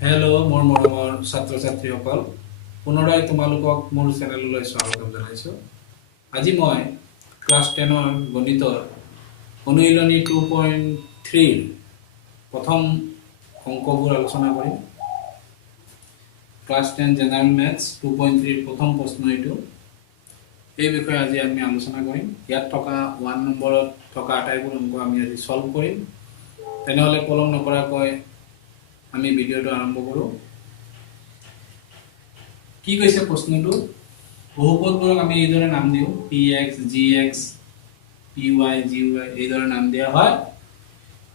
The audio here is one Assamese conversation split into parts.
হেল্ল' মোৰ মৰমৰ ছাত্ৰ ছাত্ৰীসকল, পুনৰাই তোমালোকক মোৰ চেনেললৈ স্বাগতম জনাইছোঁ। আজি মই ক্লাছ 10ৰ গণিতৰ অনুশীলনী 2.3 প্ৰথম অংকবোৰ আলোচনা কৰিম। ক্লাছ 10 জেনাৰেল মেথছ 2.3 প্ৰথম প্ৰশ্ন এইটো। এই বিষয়ে আজি আমি আলোচনা কৰিম। ইয়াত থকা 1 নম্বৰত থকা আটাইবোৰ অংক আমি আজি সলভ কৰিম। তেনেহ'লে পলম নকৰাকৈ আমি ভিডিঅ'টো আৰম্ভ কৰোঁ। কি কৈছে প্ৰশ্নটো? বহুপদবোৰক আমি এইদৰে নাম দিওঁ, px, gx, py, gy এইদৰে নাম দিয়া হয়।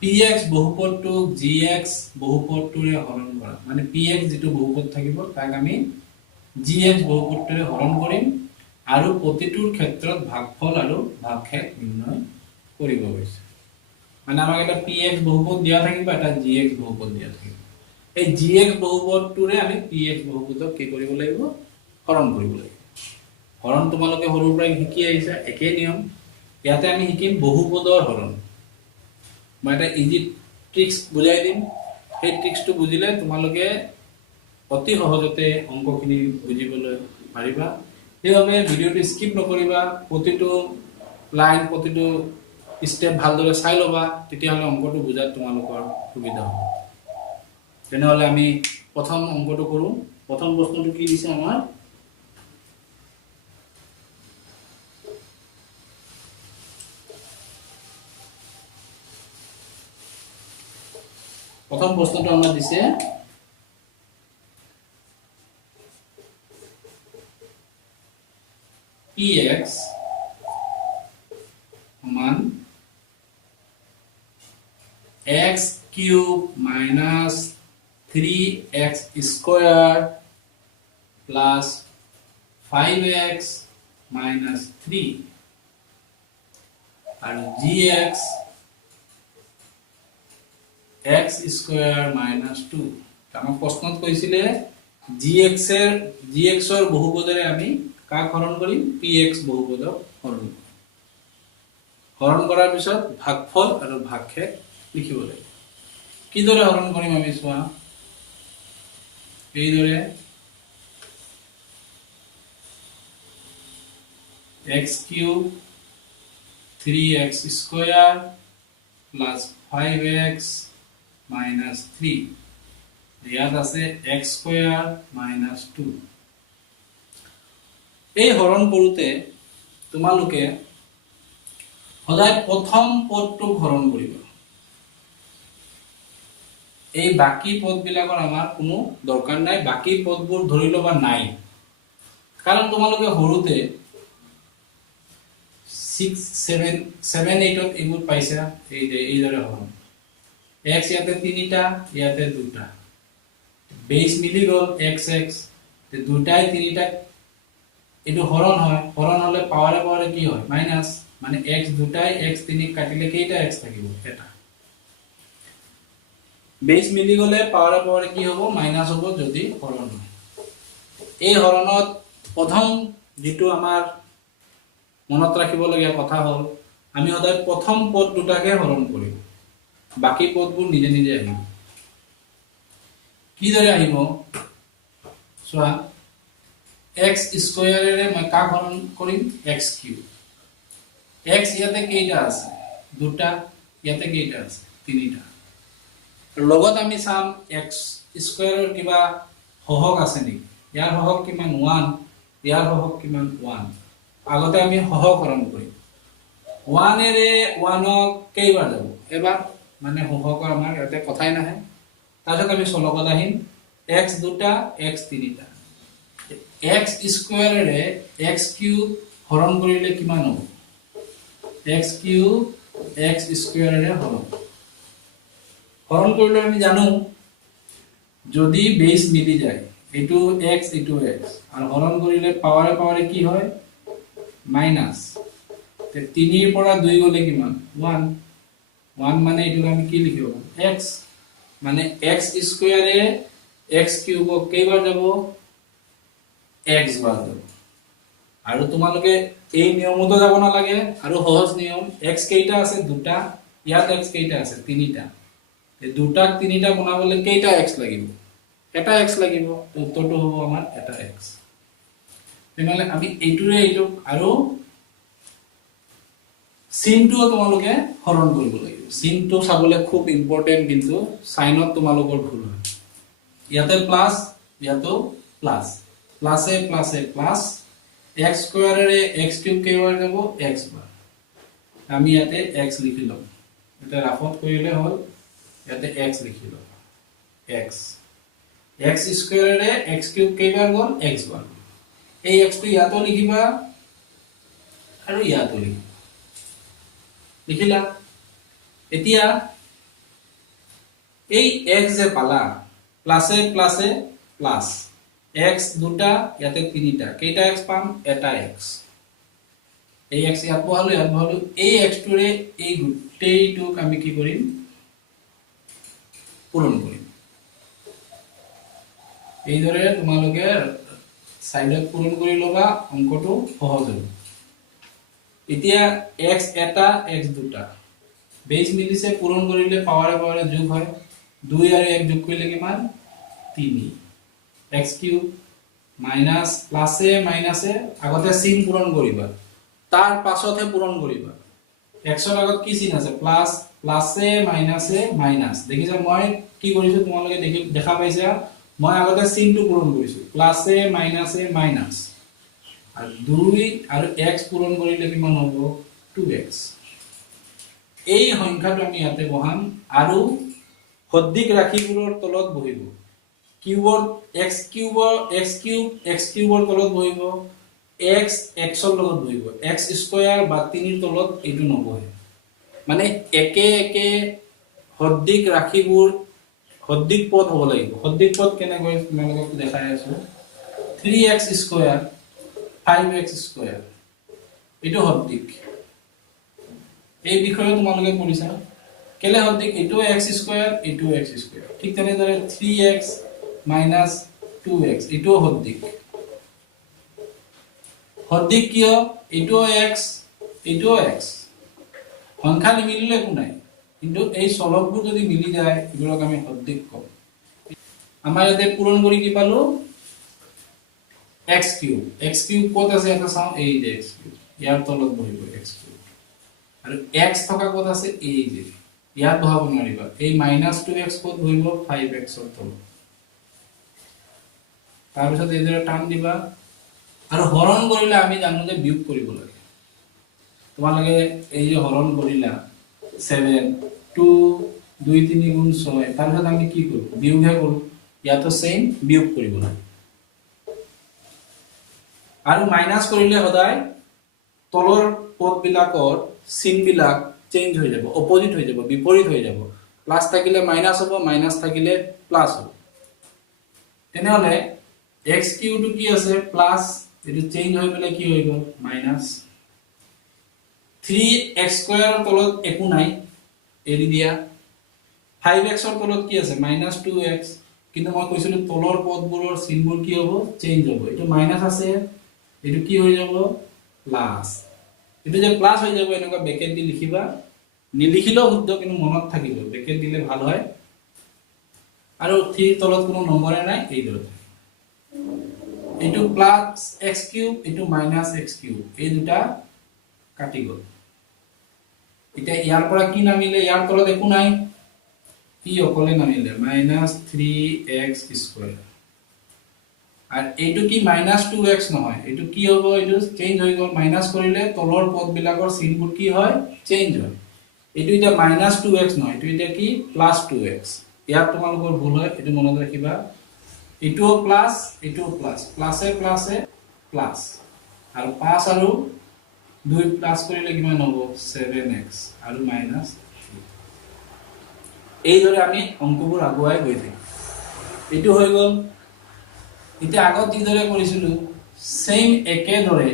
px বহুপদটোক gx বহুপদটোৰে হৰণ কৰা, মানে px যিটো বহুপদ থাকিব তাক আমি gx বহুপদটোৰে হৰণ কৰিম আৰু প্ৰতিটোৰ ক্ষেত্ৰত ভাগফল আৰু ভাগশেষ নিৰ্ণয় কৰিব গৈছে। মানে আমাক এটা px বহুপদ দিয়া থাকিব, এটা gx বহুপদ দিয়া থাকিব। এই gx বহুপদটোৰে আমি px বহুপদক কি কৰিব লাগিব? হৰণ কৰিব লাগিব। হৰণ তোমালোকে সৰুৰ পৰাই শিকি আহিছা, একেই নিয়ম। ইয়াতে আমি শিকিম বহুপদৰ হৰণ। মই এটা ইজি ট্ৰিক্স বুজাই দিম। সেই ট্ৰিক্সটো বুজিলে তোমালোকে অতি সহজতে অংকখিনি বুজিবলৈ পাৰিবা। সেইবাবে ভিডিঅ'টো স্কিপ নকৰিবা, প্ৰতিটো লাইন প্ৰতিটো ষ্টেপ ভালদৰে চাই ল'বা, তেতিয়াহ'লে অংকটো বুজাত তোমালোকৰ সুবিধা হ'ব। তেনেহ'লে আমি প্ৰথম অংকটো কৰোঁ। প্ৰথম প্ৰশ্নটো কি দিছে আমাৰ? প্ৰথম প্ৰশ্নটো আমাৰ দিছে px সমান x cube minus 3x square plus 5x minus 3 আর gx x স্কোয়ার মাইনাস 2। আমাক প্ৰশ্নত কৈছিলে gx এৰ বহুপদৰে আমি কাক হৰণ কৰিম? px বহুপদক হৰণ কৰিম। হৰণ কৰাৰ পিছত ভাগফল আৰু ভাগশেষ লিখিব লাগিব। কিদৰে হৰণ কৰিম আমি চোৱা। এইদৰে x cube 3x square plus 5x minus 3, ইয়াত আছে x স্কোয়ার মাইনাস 2। এই হৰণ কৰোঁতে তোমালোকে সদায় প্ৰথম পদটোক হৰণ কৰিবা। এই বাকী পদবিলাকৰ আমাৰ কোনো দৰকাৰ নাই, বাকী পদবোৰ ধৰি ল'বা নাই। কাৰণ তোমালোকে সৰুতে 6, 7, 8ত এইবোৰ পাইছা। এইদৰে হৰণ x ইয়াতে 3টা, ইয়াতে 2টা, বেছ মিলি গ'ল x, দুটাই 3টা, এইটো হৰণ হয়। হৰণ হ'লে পাৱাৰে পাৱাৰে কি হয়? মাইনাছ, মানে x দুটাই x 3 কাটিলে কেইটা x থাকিব? এটা। বেছ মিলি গ'লে পাৱাৰে পাৱাৰে কি হ'ব? মাইনাছ হ'ব যদি হৰণ হয়। এই হৰণত প্ৰথম যিটো আমাৰ মনত ৰাখিবলগীয়া কথা হ'ল, আমি সদায় প্ৰথম পদ দুটাকে হৰণ কৰিম, বাকী পদবোৰ নিজে নিজে আহিব। কিদৰে আহিব চোৱা। x স্কোয়াৰেৰে মই কাক হৰণ কৰিম? x cube. x ইয়াতে কেইটা আছে? 2টা, ইয়াতে কেইটা আছে? 3টা। লগত আমি চাম x স্কোয়াৰেৰ কিবা হহক আছে নেকি? ইয়াৰ হহক কিমান? 1, ইয়াৰ হহক কিমান? 1। আগতে আমি হহক হৰণ কৰিম। 1 এৰে 1ক কেইবাৰ যাব? এবাৰ, মানে হহকৰ আমাৰ ইয়াতে কথাই নাহে। তাৰপিছত আমি চলকত আহিম, x 2টা, x 3টা। x স্কোয়াৰেৰে x কিউব হৰণ কৰিলে কিমান হ'ব? x কিউব x স্কোয়াৰেৰে হৰণ। হৰণ কৰিলে আমি জানো যদি বেছ মিলি যায়, এইটো x এইটো x, আৰু হৰণ কৰিলে পাৱাৰে পাৱাৰে কি হয়? মাইনাছ। 3ৰ পৰা 2 গ'লে কিমান? 1। 1 মানে এইটো আমি কি লিখিব? x, মানে x স্কোয়ারে x কিউবক কেইবাৰ যাব? x বাৰ যাব। আৰু তোমালোকে এই নিয়মতো যাব নালাগে, আৰু সহজ নিয়ম। x কেইটা আছে? 2টা, ইয়াত x কেইটা আছে? 3টা। এই 2টাক 3টা বনাবলৈ কেইটা x লাগিব? এটা x লাগিব উত্তৰটো হ'ব আমাৰ এটা x তেনেহলে আমি এইটোৰে এইটো আৰু চিনটো তোমালোকে হৰণ কৰিব লাগিব চিনটো চাবলে খুব ইম্পৰ্টেন্ট কিন্তু সাইনত তোমালোকৰ ভুল হয় ইয়াতে প্লাস ইয়াতো প্লাস প্লাসে প্লাসে প্লাস x স্কয়াৰেৰে x কিউব কেইবাৰ যাব x বাৰ আমি ইয়াতে x লিখি লম এটা ৰাফত কৰিলে হ'ল ইয়াতে x লিখি লম x x স্কয়াৰেৰে x কিউব কেইবাৰ গল x বাৰ এই x টো ইয়াতো লিখিবা আৰু ইয়াতো লিখিবা লিখিলা এতিয়া এই x যে পালা প্লাসে প্লাসে প্লাস x দুটা ইয়াতে তিনিটা কেইটা x পাম এটা x এই x ইয়াত বহালো এই x টোৰে এই গোটেইটোক আমি কি কৰিম পূৰণ কৰিম এইদৰে তোমালোকে সাইডত পূৰণ কৰি লবা অংকটো সহজ হ'ব এতিয়া x এটা x দুটা বেস মিলিছে পূৰণ কৰিলে পাৱাৰে পাৱাৰে যোগ হয় 2 আৰু 1 যোগ কৰিলে কিমান 3 x কিউব মাইনাস প্লাসে মাইনাসে আগতে চিন পূৰণ কৰিবা তাৰ পাছতহে পূৰণ কৰিবা x ৰ আগত কি চিন আছে প্লাস প্লাসে মাইনাসে মাইনাস দেখিছা মই কি কৰিছো তোমালোকে দেখা পাইছা মই আগতে চিনটো পূৰণ কৰিছো প্লাসে মাইনাসে মাইনাস আৰ 2 আৰ x পূৰণ কৰিলে কিমান হ'ব 2x এই সংখ্যাটো আমি ইয়াতে বহাম আৰু হদ্দিক ৰাখিবোৰৰ তলত বহিব কিউবৰ x কিউবৰ তলত বহিব x ৰ লগত বহিব x স্কয়াৰ বা 3 ৰ তলত এইটো নবহে মানে একে একে হদ্দিক ৰাখিবোৰ হদ্দিক পদ হ'ব লাগিব হদ্দিক পদ কেনেকৈ তোমালোকক দেখাই আছো 3x স্কয়াৰ 5x স্কয়ার এটো হদ্দিক এই বিষয়ে তোমালোকে পঢ়িছা কেলে হদ্দিক এটো x স্কয়ার এটো x স্কয়ার ঠিক তেনেদৰে 3x - 2x এটো হদ্দিক হদ্দিক কিয় এটো x এটো x সংখ্যা নিমিলিলে একো নাই কিন্তু এই চলকবোৰ যদি মিলি যায় এগুলোক আমি হদ্দিক কম আমাৰ ইয়াতে পূৰণ কৰি কি পালো x cube কত আছে এটা চাও এই যে x cube ইয়াৰ তলত বহিব x cube আৰু x থকা কত আছে এই যে ইয়াত বহাব নোৱাৰিবা এই -2x কত বহিব 5x ৰ তলত তাৰ পিছত এইদৰে টান দিবা আৰু হৰণ কৰিলে আমি জানো যে বিয়োগ কৰিব লাগে তোমালোকে এই যে হৰণ কৰিলা 7 2 2 3 গুণ 6 তাৰ পিছত আমি কি কৰো বিয়োগহে কৰো ইয়াতো সেম বিয়োগ কৰিব লাগে আৰু মাইনাস কৰিলে সদায় তলৰ পদ বিলাকৰ চিন বিলাক চেঞ্জ হৈ যাব অপোজিট হৈ যাব বিপৰীত হৈ যাব প্লাস থাকিলে মাইনাস হ'ব মাইনাস থাকিলে প্লাস হ'ব তেনেহলে x কিউ টো কি আছে প্লাস এটো চেঞ্জ হৈ গলে কি হৈ গল মাইনাস 3x স্কয়াৰ তলত একো নাই এৰি দিয়া 5x ৰ তলত কি আছে -2x কিন্তু মই কৈছিলো তলৰ পদবোৰৰ চিনবোৰ কি হ'ব চেঞ্জ হ'ব এটো মাইনাস আছে এটো কি হৈ যাব প্লাস এটো যে প্লাস হৈ যাব এনেকা ব্ৰেকেট দি লিখিবা নিলিখিলেও শুদ্ধ কিন্তু মনত থাকিব ব্ৰেকেট দিলে ভাল হয় আৰু 3 তলত কোনো নম্বৰে নাই এই দৰে এটো প্লাস x কিউব এটো মাইনাস x কিউব এই দুটা কাটি গল এটা ইয়াৰ পৰা কি নামিলে ইয়াৰ তলত একো নাই কি অকলে নামিলে -3x স্কয়াৰ আর এইটো কি -2x নহয় এইটো কি হ'ব এইটো চেঞ্জ হৈ গল মাইনাস কৰিলে তলৰ পদ বিলাকৰ চিনবোৰ কি হয় চেঞ্জ হয় এইটো এটা -2x নহয় এইটো এটা কি +2x ইয়াত তোমালোকৰ ভুল হয় এটো মনত ৰাখিবা এটো প্লাস এটো প্লাস প্লাসে প্লাসে প্লাস আৰু 5 আৰু 2 প্লাস কৰিলে কিমান হ'ব 7x আৰু মাইনাস এই ধৰে আমি অংকবোৰ আগুৱাই গৈ থাকিম এটো হৈ গল এতিয়া আগত যিদৰে কৰিছিলো সেম একে দৰে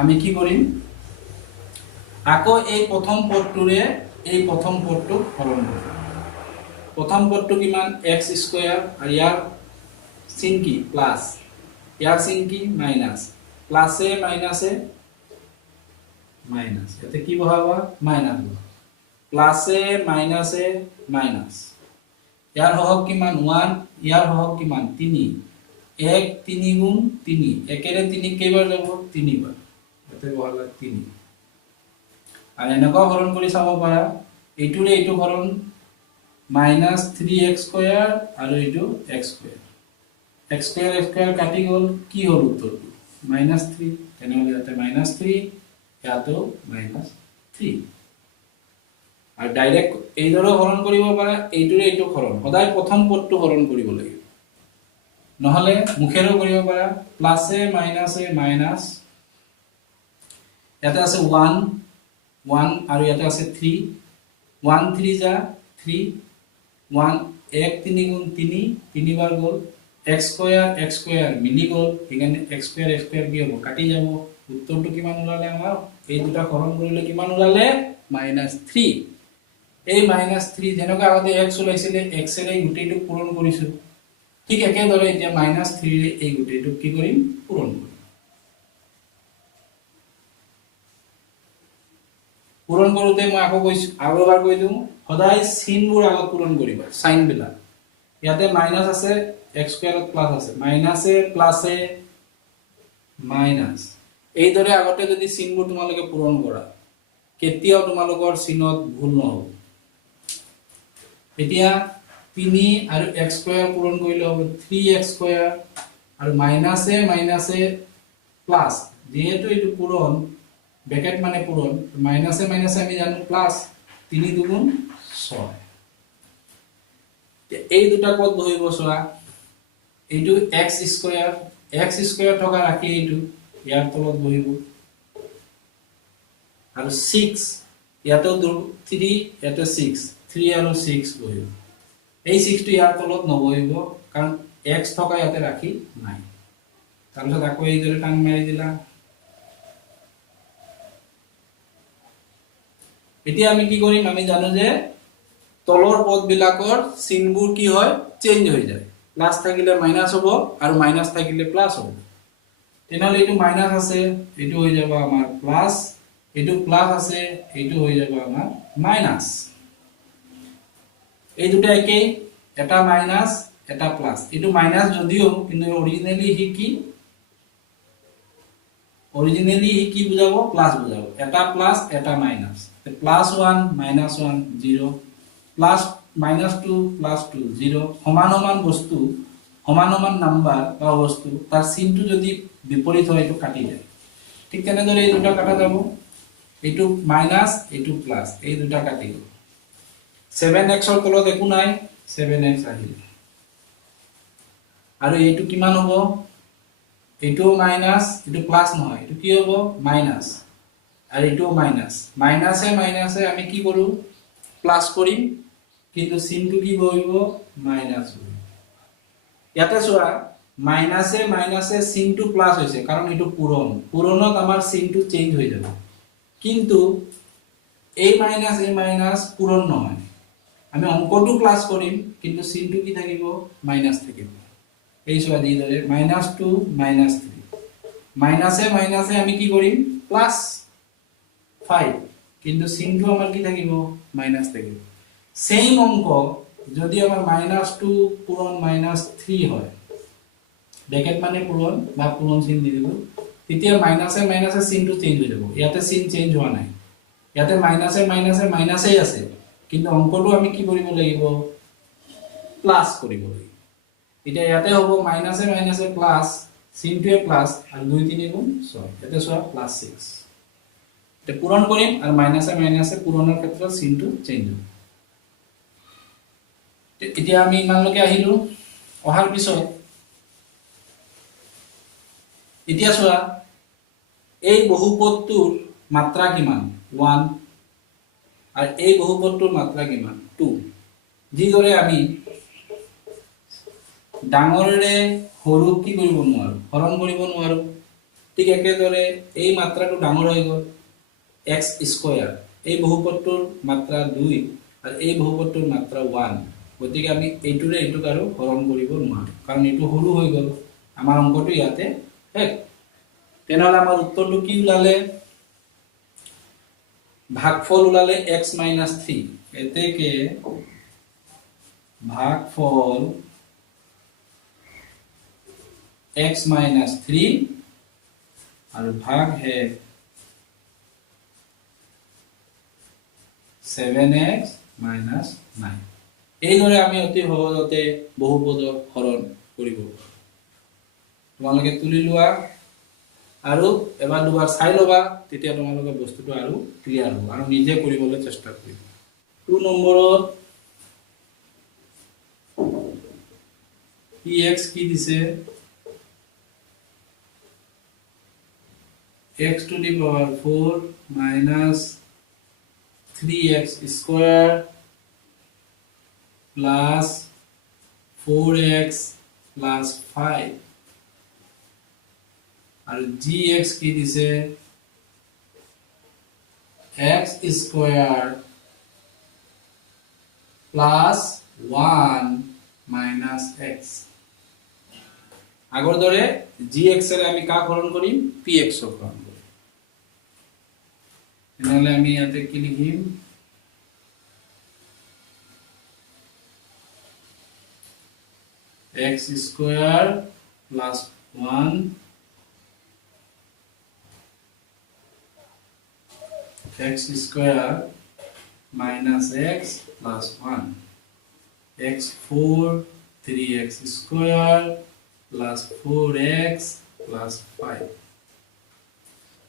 আমি কি কৰিম আকৌ এই প্ৰথম পদটোৰে এই প্ৰথম পদটো হৰণ কৰিম প্ৰথম পদটো কিমান x স্কয়াৰ আৰু ইয়াৰ চিন কি প্লাস ইয়াৰ চিন কি মাইনাস প্লাসে মাইনাসে মাইনাস এতে কি বহাবা মাইনাস প্লাসে মাইনাসে মাইনাস ইয়াৰ হওক কিমান 1, ইয়াৰ হওক কিমান 3, 1 3 গুণ 3, একেৰে 3 কেইবাৰ যাব 3 বাৰ, এতে বহালা 3। আৰু এনেকুৱা হৰণ কৰি চাব পাৰা, এইটোৰে এইটো হৰণ -3x স্কয়াৰ আৰু এইটো x স্কয়াৰ, x স্কয়াৰ কাটি গল, কি হল উত্তৰটো -3, তেনেহলে ইয়াতে -3, ইয়াতো -3। আৰু ডাইৰেক্ট এইদৰে হৰণ কৰিব পাৰা, এইটোৰে এইটো হৰণ, সদায় প্ৰথম পদটো হৰণ কৰিব লাগিব, নহলে মুখেৰেও কৰিব পাৰা, প্লাসে মাইনাসে মাইনাস, ইয়াতে আছে 1 1 আৰু ইয়াতে আছে 3, 1 3 যা 3, 1 1 3 গুণ 3, 3 বাৰ গল, x স্কয়াৰ মিলি গল, এখানে x স্কয়াৰ কি হ'ব কাটি যাব, উত্তৰটো কিমান ওলালে আমাৰ, এই দুটা হৰণ কৰিলে কিমান ওলালে -3। এই -3 যেনেকৈ আগতে x ওলাইছিলে, x এৰে গোটেইটো পূৰণ কৰিছো, ঠিক একেদৰে এতিয়া -3 ৰে এই গোটেইটো কি কৰিম পূৰণ কৰিম। পূৰণ কৰোতে মই আকৌ কৈছো, আগৰবাৰ কৈ দিওঁ, সদায় চিনবোৰ আগত পূৰণ কৰিবা, সাইন বিলাক। ইয়াতে মাইনাস আছে, x স্কয়াৰত প্লাস আছে, মাইনাসে প্লাসে মাইনাস, এইদৰে আগতে যদি চিনবোৰ তোমালোকে পূৰণ কৰা, কেতিয়াও তোমালোকৰ চিনত ভুল নহব। এতিয়া 3 আৰু x স্কয়াৰ পূৰণ কৰিলে হ'ব 3x স্কয়াৰ, আৰু মাইনাসে মাইনাসে প্লাস, যেহেতু এইটো পূৰণ ব্র্যাকেট মানে পূরণ, মাইনাসে মাইনাসে আমি জানো প্লাস, 3 দুগুণ 6। এই দুটা পদ বহিব চোৱা, এইটো x স্কয়াৰ থকা ৰাখি এইটো ইয়াৰ তলত বহিব, আৰু 6 ইয়াতো 3, ইয়াতে 6, 3 আৰু 6 বহিব। এই 6 টো ইয়াৰ তলত নবহিব, কাৰণ x থকা ইয়াতে ৰাখি নাই। তাৰপিছত আকৌ এইদৰে টান মাৰি দিলা। এতিয়া আমি কি কৰিম, আমি জানো যে তলৰ পদ বিলাকৰ চিনবোৰ কি হয় চেঞ্জ হৈ যায়, প্লাস থাকিলে মাইনাস হ'ব আৰু মাইনাস থাকিলে প্লাস হ'ব। তেনেহলে এইটো মাইনাস আছে, এইটো হৈ যাব আমাৰ প্লাস, এইটো প্লাস আছে, এইটো হৈ যাব আমাৰ মাইনাস। এই দুটা একেই, এটা মাইনাস এটা প্লাস, এইটো মাইনাস যদিও কিন্তু অৰিজিনালি কি বুজাব, প্লাস বুজাব, এটা প্লাস এটা মাইনাস, +1 -1 0, প্লাস -2 +2 0, সমান সমান বস্তু, সমান সমান নাম্বার বা বস্তু, তার চিনটো যদি বিপরীত হয় এইটো কাটি যায়। ঠিক তেনেদৰে এই দুটা কাটা যাব, এইটো মাইনাস এইটো প্লাস, এই দুটা কাটি গল। 7x ৰ তলত একো নাই, 7x আহিল। আৰু এইটো কিমান হ'ব, এইটো মাইনাস, এইটো প্লাস নহয়, এইটো কি হ'ব মাইনাস, আর এইটো মাইনাস, মাইনাসে মাইনাসে আমি কি কৰো প্লাস কৰিম, কিন্তু চিনটো কি বহিব মাইনাস বহিব। ইয়াতে চোৱা, মাইনাসে মাইনাসে চিনটো প্লাস হৈছে, কাৰণ এইটো পূৰণ, পূৰণত আমাৰ চিনটো চেঞ্জ হৈ যাব। কিন্তু এই মাইনাস পূৰণ নহয়, আমি অংকটো প্লাস কৰিম, কিন্তু চিনটো কি থাকিব মাইনাস থাকিব। এই চোৱা যিদৰে -2 -3, মাইনাসে মাইনাসে আমি কি কৰিম প্লাস 5, কিন্তু চিনটো আমাৰ কি থাকিব মাইনাস থাকিব। সেম অঙ্ক যদি আমাৰ -2 পূৰণ -3 হয়, ব্ৰ্যাকেট মানে পূৰণ বা পূৰণ চিন দি দিব, তেতিয়া মাইনাসে মাইনাসে চিনটো চেঞ্জ হৈ যাব। ইয়াতে চিন চেঞ্জ হোৱা নাই, ইয়াতে মাইনাসে মাইনাসে মাইনাসেই আছে, কিন্তু অঙ্কটো আমি কি কৰিব লাগিব প্লাস কৰিব লাগিব। এতিয়া ইয়াতে হ'ব মাইনাসে মাইনাসে প্লাস, চিনটোৱে প্লাস, আৰু 2 3 গুণ 6, ইয়াতে চোৱা +6। এটা পূৰণ কৰিম, আৰ মাইনাসে মাইনাসে পূৰণেৰ ক্ষেত্ৰে চিহ্নটো চেঞ্জ হ'ব। এতিয়া আমি ইমানলৈকে আহিলো, অহাৰ পিছত এতিয়া চোৱা এই বহুপদটোৰ মাত্ৰা কিমান 1, আৰ এই বহুপদটোৰ মাত্ৰা কিমান 2। যিদৰে আমি ডাঙৰেৰে সৰু কি কৰিব নোৱাৰো, হৰণ কৰিব নোৱাৰো, ঠিক একেদৰে এই মাত্ৰাটো ডাঙৰ হৈ গ'ল x স্কয়াৰ, এই বহুপদটোৰ মাত্ৰা 2 আৰু এই বহুপদটোৰ মাত্ৰা 1, গতিকে আমি এইটোৰে এইটোক আৰু হৰণ কৰিব নোৱাৰো, কাৰণ এইটো সৰু হৈ গ'ল। আমাৰ অংকটো ইয়াতে শেষ। তেনেহলে আমাৰ উত্তৰটো কি ওলালে, ভাগফল ওলালে x - 3, এতেকে ভাগফল x minus 3 আৰু ভাগ হে 7x minus 9 এইদৰে আমি অতি সহজতে বহুপদক হৰণ কৰিব পাৰোঁ তোমালোকে তুলি লোৱা আৰু এবাৰ দুবাৰ চাই ল'বা তেতিয়া তোমালোকে বস্তুটো আৰু ক্লিয়াৰ হ'ব আৰু নিজে কৰিবলৈ চেষ্টা কৰিবা 2 নম্বৰত px কি দিছে x to the power 4 minus 3x square plus 4x plus 5 আৰু gx কি দিছে x square plus 1 minus x আগৰ দৰে gx এৰ আমি কাক হৰণ কৰিম px ক হৰণ কৰিম এনেহলে আমি ইয়াতে কি লিখিম x square plus 1 x square minus x plus 1 x 4 3x square plus 4x plus 5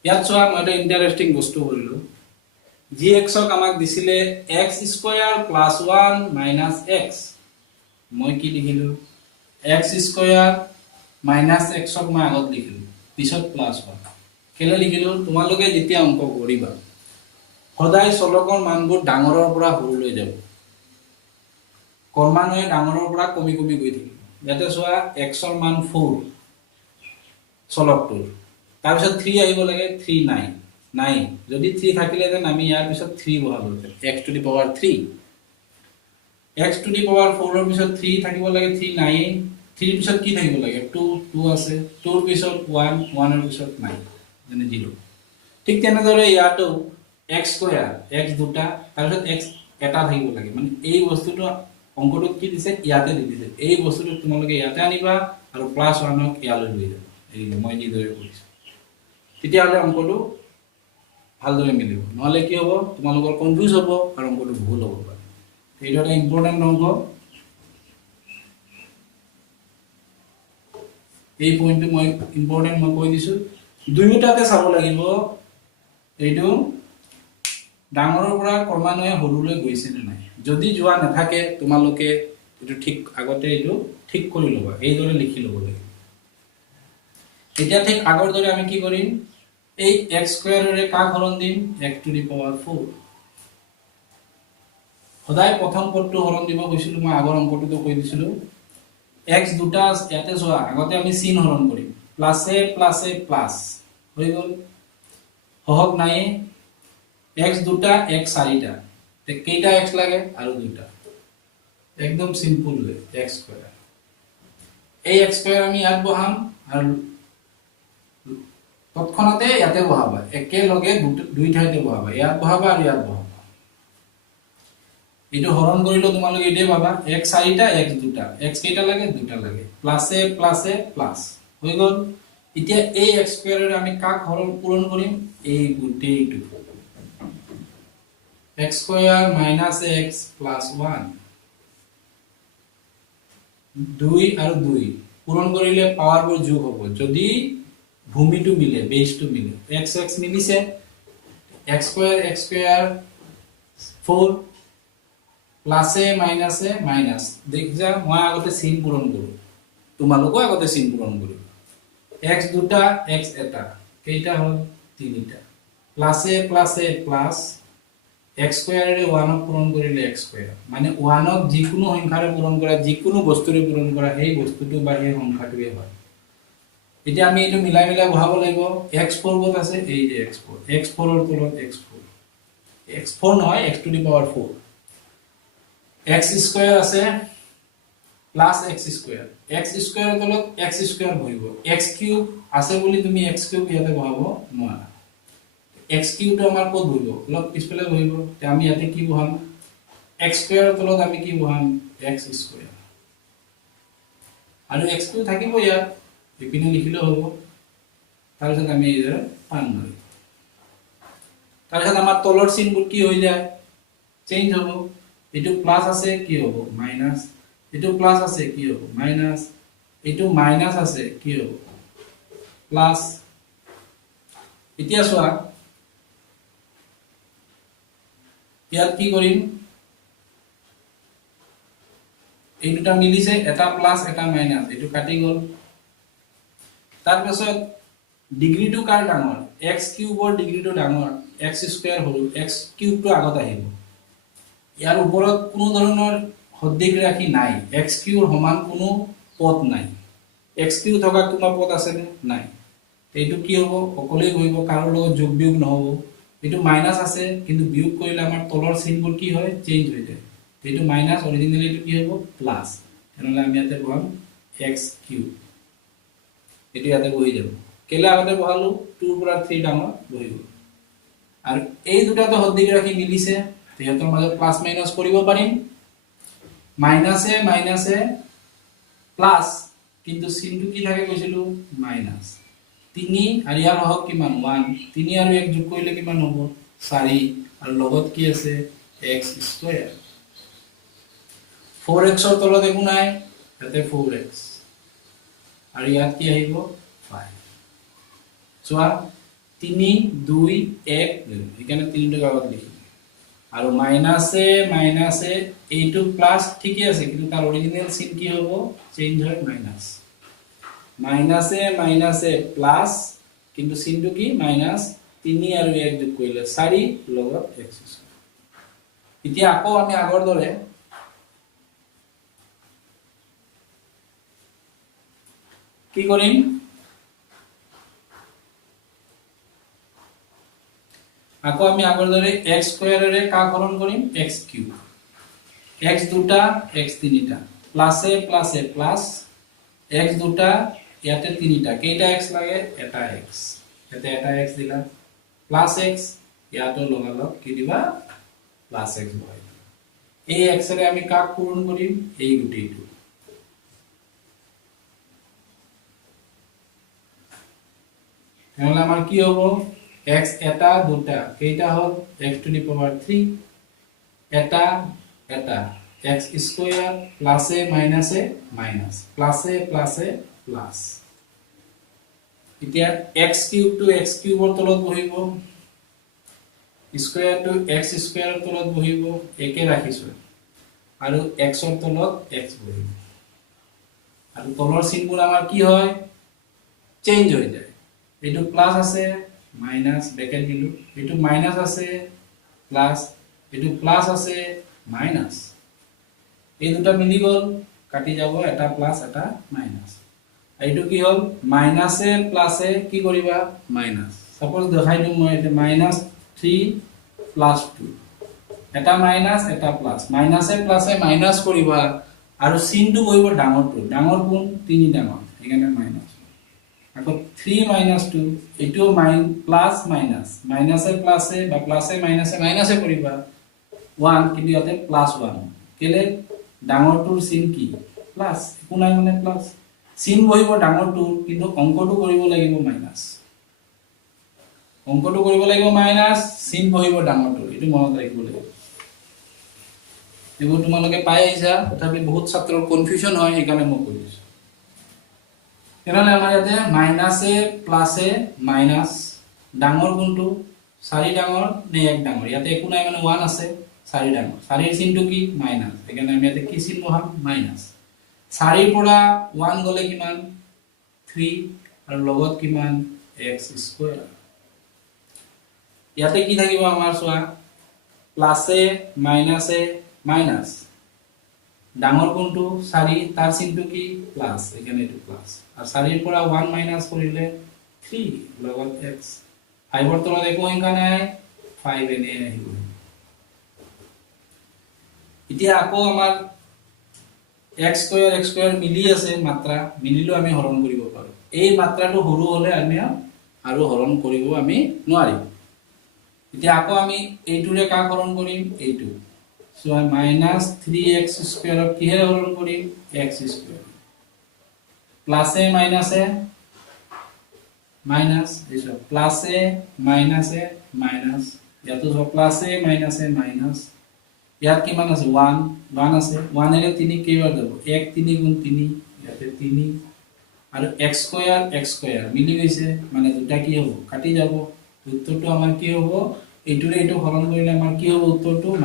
ইয়াত চোৱা মই এটা ইন্টাৰেস্টিং বস্তু কৰিলো gx ক আমাক দিছিলে x square plus 1 minus x মই কি লিখিলো x square minus x ক মই আগত লিখিলো পিছত plus 1 কেলে লিখিলো তোমালোকে যেতিয়া অংক কৰিবা সদায় চলকৰ মানবোৰ ডাঙৰৰ পৰা সৰুলৈ যাব ক্ৰমান্বয়ে ডাঙৰৰ পৰা কমি কমি গৈ থাকিব ইয়াতে চোৱা x ৰ মান 4 চলকটোৰ তাৰ পিছত 3 আহিব লাগে 3 নাই নাই যদি 3 থাকিলে দেন আমি ইয়াৰ পিছত 3 বহাব লাগে x to the power 3 x to the power 4 ৰ পিছত 3 থাকিব লাগে 3 নাই 3 পিছত কি থাকিব লাগে 2 2 আছে 2 ৰ পিছত 1 1 ৰ পিছত নাই মানে 0 ঠিক তেনেদৰে ইয়াতো x স্কয়াৰ x দুটা তাৰ পিছত x এটা থাকিব লাগে মানে এই বস্তুটো অংকটো কি দিছে ইয়াতে দি দিছে এই বস্তুটো তোমালোকে ইয়াতে আনিবা আৰু প্লাস 1 ক ইয়ালৈ লৈ যাবা এই মই যি দৰে কৰিছো তেতিয়া হলে অংকটো ভালদৰে মিলিব নহলে কি হ'ব তোমালোকৰ কনফিউজ হ'ব আৰু অংকটো ভুল হ'ব পাৰে এইটো এটা ইম্পৰ্টেন্ট অংক এই পইণ্টটো মই ইম্পৰ্টেন্ট মই কৈ দিছো দুয়োটাতে চাব লাগিব এইটো ডাঙৰৰ পৰা ক্ৰমান্বয়ে সৰুলৈ গৈছে নে নাই যদি যোৱা নাথাকে তোমালোকে এটো ঠিক আগতে এটো ঠিক কৰি লবা এই দৰে লিখি লব লাগিব এতিয়া ঠিক আগৰ দৰে আমি কি কৰিম এই x স্কয়াৰ ৰে কাক হৰণ দিম x to the power 4 সদায় প্ৰথম পদটো হৰণ দিব কৈছিলো মই আগৰ অংকটোতে কৈ দিছিলো x দুটা ইয়াতে যোৱা আগতে আমি চিন হৰণ কৰিম প্লাসে প্লাসে প্লাস হৈ গল হওক নাই x দুটা x চাৰিটা তে কেইটা x লাগে আৰু দুটা একদম সিম্পল x স্কয়াৰ এই x স্কয়াৰ আমি ইয়াত বহাম আৰু তৎক্ষণাতে ইয়াতে বহাবা একে লগে দুই ঠাইতে বহাবা ইয়াত বহাবা আৰু ইয়াত বহাবা এটো হৰণ কৰিলো তোমালোকে এতে পাবা x চাৰিটা x দুটা x কেইটা লাগে দুটা লাগে প্লাসে প্লাসে প্লাস হৈ গল এতিয়া এই x স্কয়াৰৰ আমি কাক হৰণ পূৰণ কৰিম এই গুটেইটো x square minus x plus 1 2 আৰু 2 পূৰণ কৰিলে পাৱাৰবোৰ যোগ হ'ব যদি ভূমিটো মিলে বেসটো মিলে x x মিলিছে x square 4 প্লাসে মাইনাসে মাইনাস দেখজা মই আগতে চিন পূৰণ কৰো তোমালোকো আগতে চিন পূৰণ কৰো x দুটা x এটা কেইটা হল তিনিটা প্লাসে প্লাসে প্লাস x স্কয়াৰ ৰে 1 ক পূৰণ কৰিলে x স্কয়াৰ মানে 1 ক যিকোনো সংখ্যাৰে পূৰণ কৰা যিকোনো বস্তুৰে পূৰণ কৰা সেই বস্তুটো বা সেই সংখ্যাটোৱে হয় এতিয়া আমি এটো মিলাই মিলাই বহাব লাগিব x4 কত আছে এই যে x4 x4 ৰ তলত x4 নহয় x to the power 4 x square আছে প্লাস x স্কয়াৰ ৰ তলত x স্কয়াৰ বহিব x কিউব আছে বুলি তুমি x কিউব ইয়াতে বহাব নোৱাৰা x কিউব তো আমাৰ কত বহিব লগ পিছফালে বহিব তে আমি ইয়াতে কি বহাম x স্কয়াৰ ৰ তলত আমি কি বহাম x স্কয়াৰ আৰু x টো থাকিব ইয়াত ইপিনে লিখিলে হ'ব তাৰপিছত আমি এইদৰে পান মাৰিম তাৰপিছত আমাৰ তলৰ চিনবোৰ কি হৈ যায় চেঞ্জ হ'ব এটো প্লাস আছে কি হ'ব মাইনাস এটো প্লাস আছে কি হ'ব মাইনাস এটো মাইনাস আছে কি হ'ব প্লাস এতিয়া চোৱা ইয়াত কি কৰিম এই দুটা মিলিছে এটা প্লাস এটা মাইনাস এটো কাটি গল তাৰ পাছত ডিগ্ৰীটো কাৰ ডাঙৰ x কিউবৰ ডিগ্ৰীটো ডাঙৰ x স্কয়াৰ হল x কিউবটো আগত আহিব ইয়াৰ ওপৰত কোনো ধৰণৰ হদ্দিক ৰাখি নাই x কিউৰ সমান কোনো পদ নাই x কিউ থকা তোমাৰ পদ আছে নে নাই এইটো কি হ'ব অকলে গইব কাৰো লগত যোগ বিয়োগ নহব এইটো মাইনাস আছে কিন্তু বিয়োগ কৰিলে আমাৰ তলৰ চিনবোৰ কি হয় চেঞ্জ হৈ যায় এইটো মাইনাস অৰিজিনালি এইটো কি হ'ব প্লাস এনেলে আমি ইয়াতে বহাম x কিউব এটো ইয়াতে বহি যাব কেলে আগতে বহালো 2 পৰা 3 ডাঙৰ বহি গল আৰু এই দুটাটো হদ্দিক ৰাখি মিলিছে তেহেতৰ মাজত প্লাস মাইনাস কৰিব পাৰিম মাইনাসে মাইনাসে প্লাস কিন্তু চিনটো কি থাকে কৈছিলো মাইনাস 3 আৰু ইয়াৰ হক কিমান 1 3 আৰু 1 যোগ কৰিলে কিমান হ'ব 4 আৰু লগত কি আছে x স্কয়াৰ 4x ৰ তলত একো নাই তাতে 4x আৰু ইয়াত কি আহিব 5 চোৱা 3 2 1 এখানে 3 টা আগত লিখি আৰু মাইনাসে মাইনাসে এইটো প্লাস ঠিকই আছে কিন্তু তাৰ অৰিজিনাল চিন কি হ'ব চেঞ্জ হয় মাইনাস মাইনাসে মাইনাসে প্লাস কিন্তু চিনটো কি মাইনাস 3 আৰু 1 যোগ কৰিলে 4 লগত x স্কয়াৰ এতিয়া আকৌ আমি আগৰ দৰে কি কৰিম আকৌ আমি আগৰ দৰে x স্কয়াৰৰে কা হৰণ কৰিম x কিউব x দুটা x তিনিটা প্লাসে প্লাসে প্লাস x দুটা ইয়াতে তিনিটা কেইটা x লাগে এটা x ইয়াতে এটা x দিলা প্লাস x ইয়াতো লগালগ কি দিবা প্লাস x বহাই এই x ৰে আমি কাক পূৰণ কৰিম এই গুটিটো তাহলে আমাৰ কি হ'ব x এটা দুটা কেইটা হল x টু দি পাৱাৰ 3 এটা এটা x স্কয়াৰ প্লাসে মাইনাসে মাইনাস প্লাসে প্লাসে প্লাস এতিয়া x কিউব টু x কিউবৰ তলত বহিব স্কয়াৰ টু x স্কয়াৰৰ তলত বহিব একে ৰাখিছো আৰু x ৰ তলত x বহিব আৰু তলৰ চিনবোৰ আমাৰ কি হয় চেঞ্জ হৈ যায় এইটো প্লাস আছে মাইনাস ব্ৰেকেট দিলু এটো মাইনাস আছে প্লাস এটো প্লাস আছে মাইনাস এই দুটা মিলি গল কাটি যাব এটা প্লাস এটা মাইনাস এইটো কি হল মাইনাসে প্লাসে কি কৰিবা মাইনাস সাপোজ দেখাই দিম মই এটা মাইনাস 3 প্লাস 2 এটা মাইনাস এটা প্লাস মাইনাসে প্লাসে মাইনাস কৰিবা আৰু চিনটো কৰিব ডাঙৰ কোন 3 ডাঙৰ এখানে মাইনাস আকৌ 3 minus 2 এটো প্লাস মাইনাস মাইনাসে প্লাসে বা প্লাসে মাইনাসে মাইনাসে কৰিবা 1 কিন্তু ইয়াতে প্লাস 1 কেলে ডাঙৰটোৰ চিন কি প্লাস কোনাই মানে প্লাস চিন বহিব ডাঙৰটো কিন্তু অংকটো কৰিব লাগিব মাইনাস অংকটো কৰিব লাগিব মাইনাস চিন বহিব ডাঙৰটো এটো মনত ৰাখিব লাগিব এবোৰ তোমালোকে পাই আহিছা তথাপি বহুত ছাত্ৰৰ কনফিউজন হয় এইকাৰণে মই কৈছো এনালে আমাৰ ইয়াতে মাইনাসে প্লাসে মাইনাস ডাঙৰ কোনটো 4 ডাঙৰ নে 1 ডাঙৰ ইয়াতে একো নাই মানে 1 আছে 4 ডাঙৰ 4 এর চিনটো কি মাইনাস এখানে আমি ইয়াতে কি চিন বহাম মাইনাস 4 পৰা 1 গলে কিমান 3 আৰু লগত কিমান x স্কয়াৰ ইয়াতে কি থাকিব আমাৰ চোৱা প্লাসে মাইনাসে মাইনাস ডাঙৰ কোনটো 4 তাৰ চিনটো কি প্লাস এখানে এটো প্লাস আৰ 4 এৰ পৰা 1 মাইনাস কৰিলে 3 লগত x 5 ৰ তলত একো সংখ্যা নাই 5 এনে আহিব এতিয়া আকৌ আমাৰ x স্কয়াৰ মিলি আছে মাত্ৰা মিলিলো আমি হৰণ কৰিব পাৰো এই মাত্ৰাটো সৰু হলে আমি আৰু হৰণ কৰিব আমি নোৱাৰিম এতিয়া আকৌ আমি এইটোৰে কা হৰণ কৰিম এইটো সো মাইনাস 3x স্কয়ার কিহে হরণ করিম x স্কয়ার প্লাসে মাইনাসে মাইনাস এইসব প্লাসে মাইনাসে মাইনাস ইয়াতো সব প্লাসে মাইনাসে মাইনাস ইয়াত কিমান আছে 1 1 আছে 1 এর 3 কেইবাৰ যাব 1 3 গুণ 3 ইয়াতে 3 আৰু x স্কয়াৰ মিলি গৈছে মানে দুটা কি হ'ব কাটি যাব উত্তৰটো আমাৰ কি হ'ব এইটোৰে এইটো হৰণ কৰিলে আমাৰ কি হ'ব উত্তৰটো -3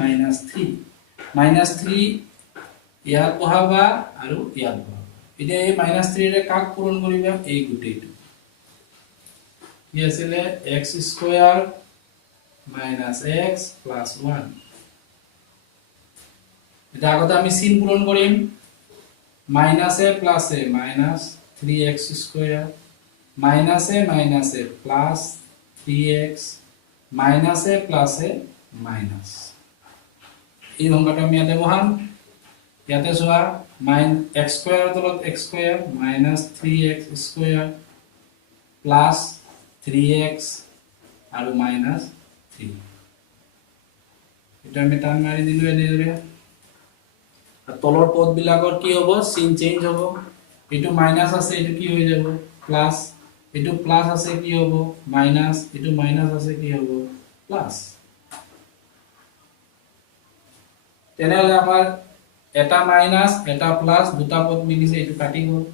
ইয়াত বহাবা আৰু ইয়াত বহাবা এতিয়া এই -3 ৰে কাক পূৰণ কৰিবা এই গুটেইটো কি আছিলে x স্কয়ার - x + 1 এটা আগতে আমি চিন পূরণ করিম মাইনাসে প্লাসে মাইনাস 3x স্কয়ার মাইনাসে মাইনাসে প্লাস 3x মাইনাসে প্লাসে মাইনাস এই সংখ্যাটা আমি ইয়াতে বহাম ইয়াতে সোয়া x স্কয়ার তলত x square minus 3x square plus 3x আৰু মাইনাস 3 এটা আমি টান মাৰি দিলো এনেদৰে তলৰ পদ বিলাকৰ কি হ'ব চিন চেঞ্জ হ'ব এটো মাইনাস আছে এটো কি হৈ যাব প্লাস এটো প্লাস আছে কি হ'ব মাইনাস এটো মাইনাস আছে কি হ'ব প্লাস তেনেহলে আমাৰ এটা মাইনাস এটা প্লাস দুটা পদ মিলিছে এটো কাটি গ'ল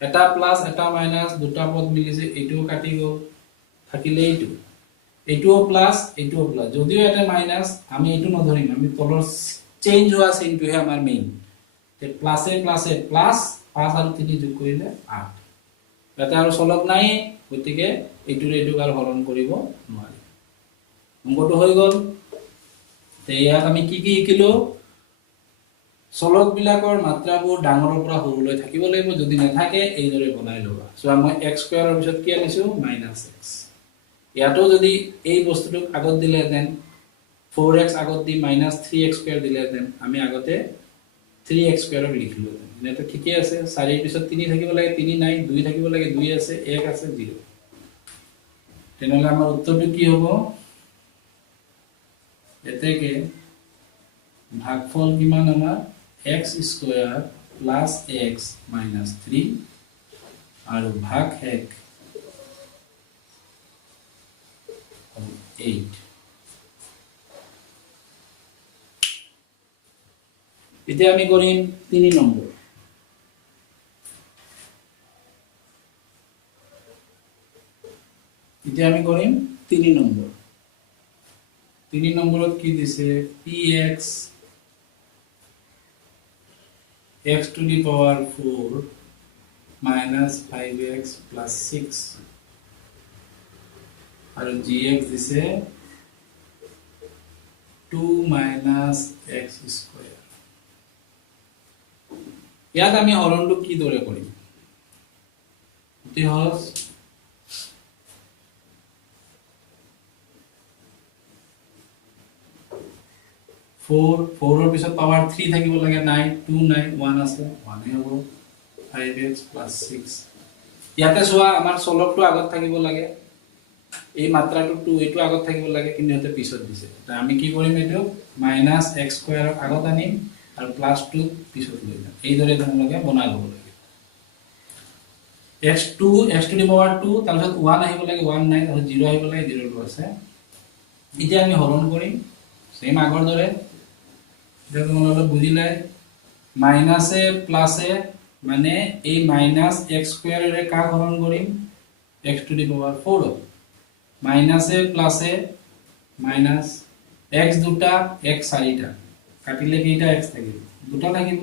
এটা প্লাস এটা মাইনাস দুটা পদ মিলিছে এটো কাটি গ'ল থাকিলে এটোও প্লাস যদিও এটা মাইনাস আমি এটো নধৰিম আমি তলৰ চেঞ্জ হোৱা চিনটোহে আমাৰ মেইন তে প্লাসে প্লাসে প্লাস 5 আৰু 3 যোগ কৰিলে 8 এটা আৰু চলক নাই গতিকে এইটোৰে এইটো আৰু হৰণ কৰিব নোৱাৰি অংকটো হৈ গ'ল তে ইয়াত আমি কি কি শিকিলো চলক বিলাকৰ মাত্ৰাবোৰ ডাঙৰৰ পৰা সৰুলৈ থাকিব লাগিব যদি নাথাকে এইদৰে বনাই লবা সো মই x স্কয়াৰৰ পিছত কি আনিছো -x ইয়াতো যদি এই বস্তুটোক আগত দিলে দেন 4x আগত দি -3x স্কয়ার দিলে দেন আমি আগতে 3x স্কয়াৰ লিখিলো এটা ঠিকই আছে 4 এর পিছত 3 থাকিব লাগে 3 নাই 2 থাকিব লাগে 2 আছে 1 আছে 0 তেনেহলে আমাৰ উত্তৰটো কি হ'ব এতেকে ভাগফল কিমান আমাৰ x স্কয়াৰ + x - 3 আৰু ভাগ 1 8 এতিয়া আমি কৰিম 3 নম্বৰ নম্বৰত কি দিছে px x to the power 4 minus 5x plus 6 আৰু gx দিছে 2 minus x square ইয়াত আমি হৰণটো কি দৰে কৰিম ইতিহাস 4 এর পিছত পাওয়ার 3 থাকিব লাগে 9 2 9 1 আছে 1 এ হ'ব 5x + 6 ইয়াতে সোয়া আমাৰ চলকটো আগত থাকিব লাগে এই মাত্ৰাটো 2 এটো আগত থাকিব লাগে কিন্তু এতে পিছত দিছে তা আমি কি কৰিম এটো -x স্কয়াৰ আগত আনিম আৰু +2 পিছত লৈ যাম এই দৰে তোমালোকে বনাই ল'ব লাগে x to the power 2 তাৰপিছত 1 আহিব লাগে 1 নাই তাৰপিছত 0 আহিব লাগে 0 টো আছে এতিয়া আমি হৰণ কৰিম সেম আগৰ দৰে এটা তোমালোকে বুজিলাই মাইনাসে প্লাসে মানে এই -x স্কয়াৰ এৰে কা হৰণ কৰিম x to the power 4 মাইনাসে প্লাসে মাইনাস x দুটা x চাৰিটা কাটিলে কেইটা x থাকিব দুটা থাকিব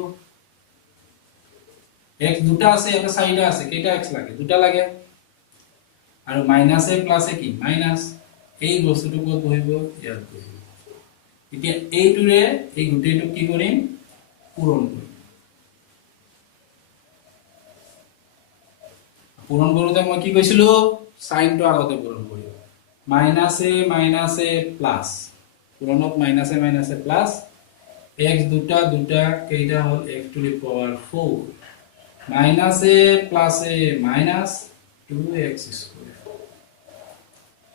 x দুটা আছে এটা চাৰিটা আছে কেইটা x লাগে দুটা লাগে আৰু মাইনাসে প্লাসে কি মাইনাস এই বস্তুটো ক'ত বহিব ইয়াত বহিব এতিয়া এইটোৰে এই গুটেইটো কি কৰিম পূৰণ কৰোতে মই কি কৈছিলো সাইনটো আগতে পূৰণ কৰিব মাইনাসে মাইনাসে প্লাস পূৰণত মাইনাসে প্লাস x দুটা কেইটা হল x to the power 4 মাইনাসে প্লাসে মাইনাস 2x স্কয়ার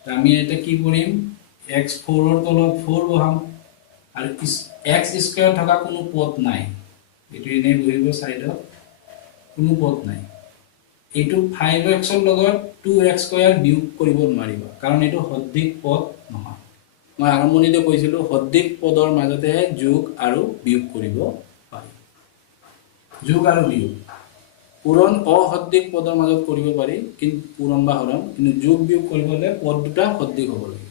আমি এটা কি কৰিম x 4 ৰ তলত 4 বহাম আৰু x স্কয়াৰ থকা কোনো পদ নাই এটো এনে বহিব সাইডত কোনো পদ নাই এটো 5x ৰ লগত 2x স্কয়াৰ বিয়োগ কৰিব নোৱাৰিব কাৰণ এটো হদ্দিক পদ নহয় মই আৰম্ভণিতে কৈছিলো হদ্দিক পদৰ মাজতে যোগ আৰু বিয়োগ কৰিব পাৰি যোগ আৰু বিয়োগ পূৰণ অহদ্দিক পদৰ মাজত কৰিব পাৰি কিন্তু পূৰণ বা হৰণ কিন্তু যোগ বিয়োগ কৰিবলৈ পদ দুটা হদ্দিক হ'ব লাগিব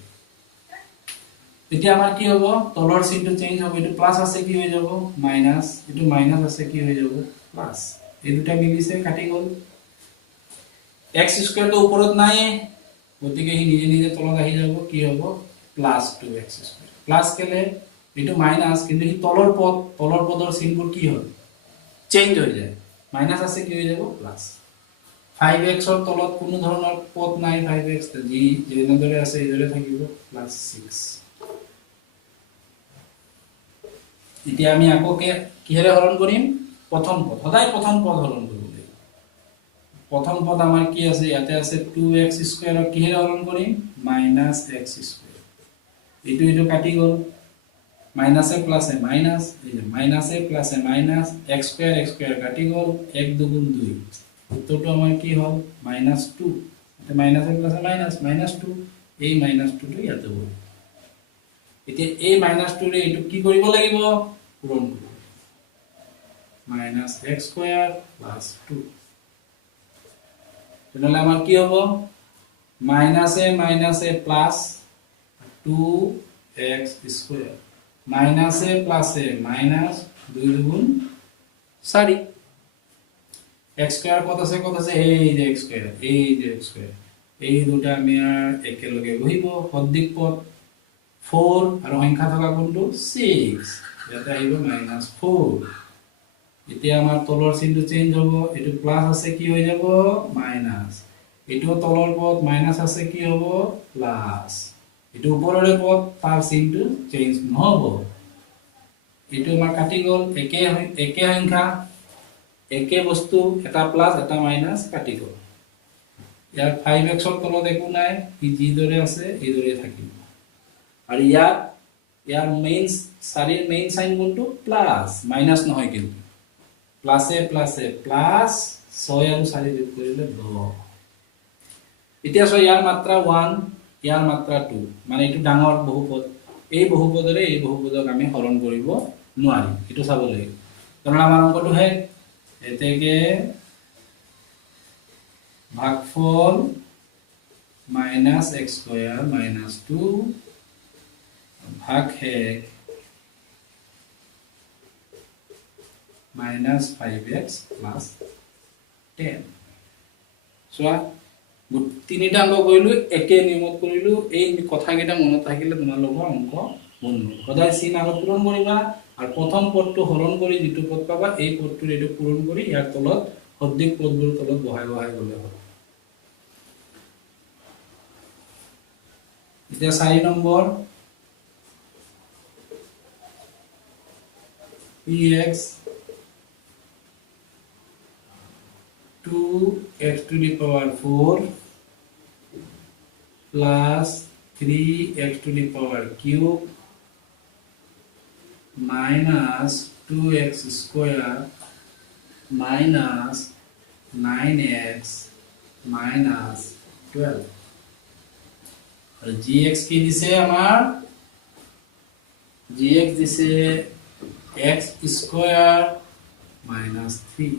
এতিয়া আমাৰ কি হ'ব তলৰ চিনটো চেঞ্জ হ'ব এটো প্লাস আছে কি হৈ যাব মাইনাস এটো মাইনাস আছে কি হৈ যাব প্লাস এই দুটা মিলিছে কাটি গল x স্কয়ার তো উপৰত নাই গতিকে ই নিজে নিজে তলত আহি যাব কি হ'ব প্লাস 2x স্কয়ার প্লাস কেলে এটো মাইনাস কিন্তু ই তলৰ পদৰ চিনবোৰ কি হ'ল চেঞ্জ হৈ যায় মাইনাস আছে কি হৈ যাব প্লাস 5x ৰ তলত কোনো ধৰণৰ পদ নাই 5x যি যেনেদৰে আছে এইদৰে থাকিব প্লাস 6 এতিয়া আমি আককে কিহেৰে হৰণ কৰিম প্ৰথম পদ সদায় প্ৰথম পদ হৰণ কৰিব লাগিব প্ৰথম পদ আমাৰ কি আছে ইয়াতে আছে 2x স্কয়াৰ কিহেৰে হৰণ কৰিম -x স্কয়াৰ এটো কাটি গল মাইনাসে প্লাসে মাইনাস এই যে মাইনাসে প্লাসে মাইনাস x স্কয়াৰ কাটি গল 1 2 গুণ 2 উত্তৰটো আমাৰ কি হ'ল -2 এটা মাইনাসে প্লাসে মাইনাস -2 এই -2 টো ইয়াতে হ'ব এতিয়া এই -2 ৰে এটো কি কৰিব লাগিব পূৰণ কৰিব -x স্কয়াৰ + 2 তেনেহলে আমাৰ কি হ'ব মাইনাসে প্লাস 2x স্কয়াৰ মাইনাসে প্লাসে মাইনাস 2 গুণ 4 x স্কয়াৰ কত আছে এই যে x স্কয়াৰ এই দুটা আমি একেলগে বহিব হদ্দিক পদ 4 আৰু সংখ্যা থকা কোনটো 6 এটা আহিব -4 এতিয়া আমাৰ তলৰ চিনটো চেঞ্জ হ'ব এটো প্লাস আছে কি হৈ যাব মাইনাস এটো তলৰ পদ মাইনাস আছে কি হ'ব প্লাস এটো ওপৰৰে পদ তাৰ চিনটো চেঞ্জ নহব এটো আমাৰ কাটি গল একে সংখ্যা একে বস্তু এটা প্লাস এটা মাইনাস কাটি গল ইয়াৰ 5x ৰ তলত একো নাই ই যিদৰে আছে এইদৰে থাকিব আৰু ইয়াৰ মেইন সাৰিৰ মেইন সাইন কোনটো প্লাস মাইনাস নহয় কিন্তু প্লাসে প্লাস 6 আৰু 4 যোগ কৰিলে 10 এতিয়া ইয়াৰ মাত্ৰা 1 ইয়াৰ মাত্ৰা 2 মানে এটো ডাঙৰ বহুপদ এই বহুপদৰে এই বহুপদক আমি হৰণ কৰিব নোৱাৰিম এটো চাব লাগিব কাৰণ আমাৰ অংকটো হে এতেকে ভাগফল -x স্কয়াৰ -2 ভাগ হে -5x + 10 সোয়া তিনিটা অংক কৰিলো একে নিয়মত কৰিলো এই কথাকেইটা মনত থাকিলে তোমালোকৰ অংক বন্ধ সদায় চিন আগত পূৰণ কৰিবা আৰু প্ৰথম পদটো হৰণ কৰি যিটো পদ পাবা এই পদটোৰ এটো পূৰণ কৰি ইয়াৰ তলত হদ্দিক পদবোৰ তলত বহাই গলে হ'ব এতিয়া 4 number px 2x to the power 4 plus 3x to the power cube minus 2x square minus 9x minus 12 और gx की दिसे हमार gx दिसे x square minus 3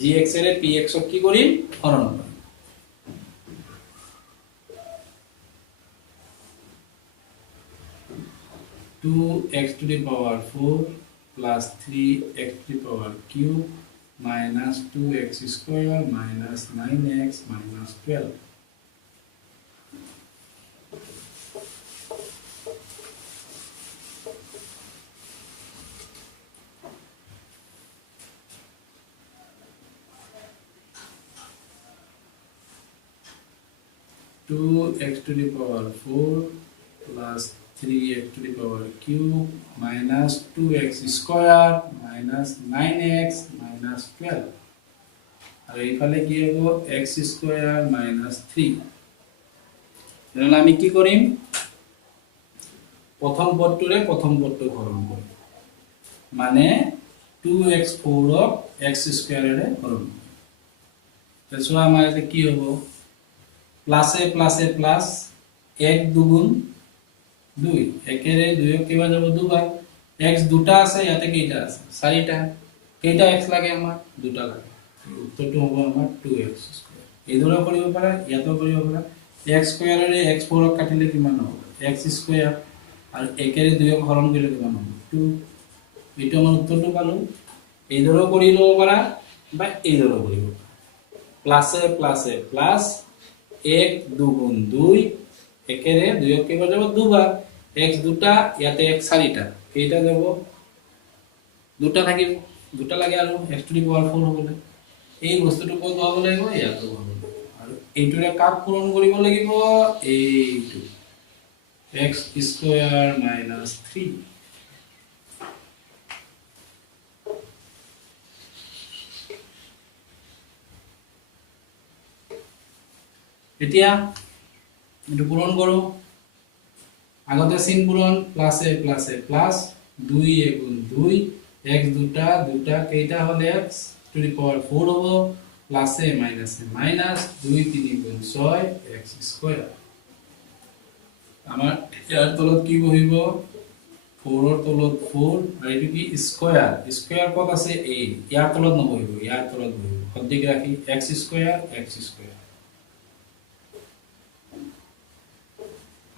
gx এর px কি করি হরণ করি 2x to the power 4 plus 3x to the power cube minus 2x square minus 9x minus 12 2x to the power 4 plus 3x to the power cube minus 2x square minus 9x minus 12 और এইফালে কি হ'ব x square minus 3 তাহলে আমি কি কৰিম প্ৰথম পদটোৰে প্ৰথম পদটো হৰণ কৰিম মানে 2x4 ক x² এৰে হৰণ কৰিম তেছো আমাৰ এটা কি হ'ব প্লাসে প্লাসে প্লাস 1 2 2 একেৰে 2 কেবা যাব দুবাৰ x দুটা আছে ইয়াতে কেইটা আছে চাৰিটা কেইটা x লাগে আমাৰ দুটা লাগে উত্তৰটো হ'ব আমাৰ 2x² এইদৰে কৰিব পাৰা ইয়াতো কৰিব পাৰা x² এৰে x4 ক কাটিলে কিমান হ'ব x² আৰু একেৰে 2 ক হৰণ কৰিলে কিমান হ'ব 2 এইটো আমাৰ উত্তৰটো পালো এইদৰে কৰি লব পাৰা বা এইদৰে কৰিব প্লাসে প্লাসে প্লাস 1 2 2 একেৰে 2 কেবা যাব দুবাৰ x দুটা ইয়াতে x চাৰিটা কেইটা যাব দুটা থাকিব দুটা লাগে আৰু x⁴ হ'বলে এই বস্তুটো ক'ত হ'ব লাগিব ইয়াতো হ'ব আৰু এইটোৰে কাক পূৰণ কৰিব লাগিব এইটো x² - 3 এতিয়া এটো পূরণ করো আগতে চিন পূরণ প্লাসে প্লাসে প্লাস 2 2 x দুটা দুটা কেইটা হল x টু দি পাওয়ার 4 হবো প্লাসে মাইনাসে মাইনাস 2 3 6 x²। আমার ইয়ার তলত কি বহিব 4 এর তলত 4 আর এটো কি স্কয়ার স্কয়ার কত আছে 8 ইয়ার তলত নবহিব ইয়ার তলত বহিব সদিক রাখি x²।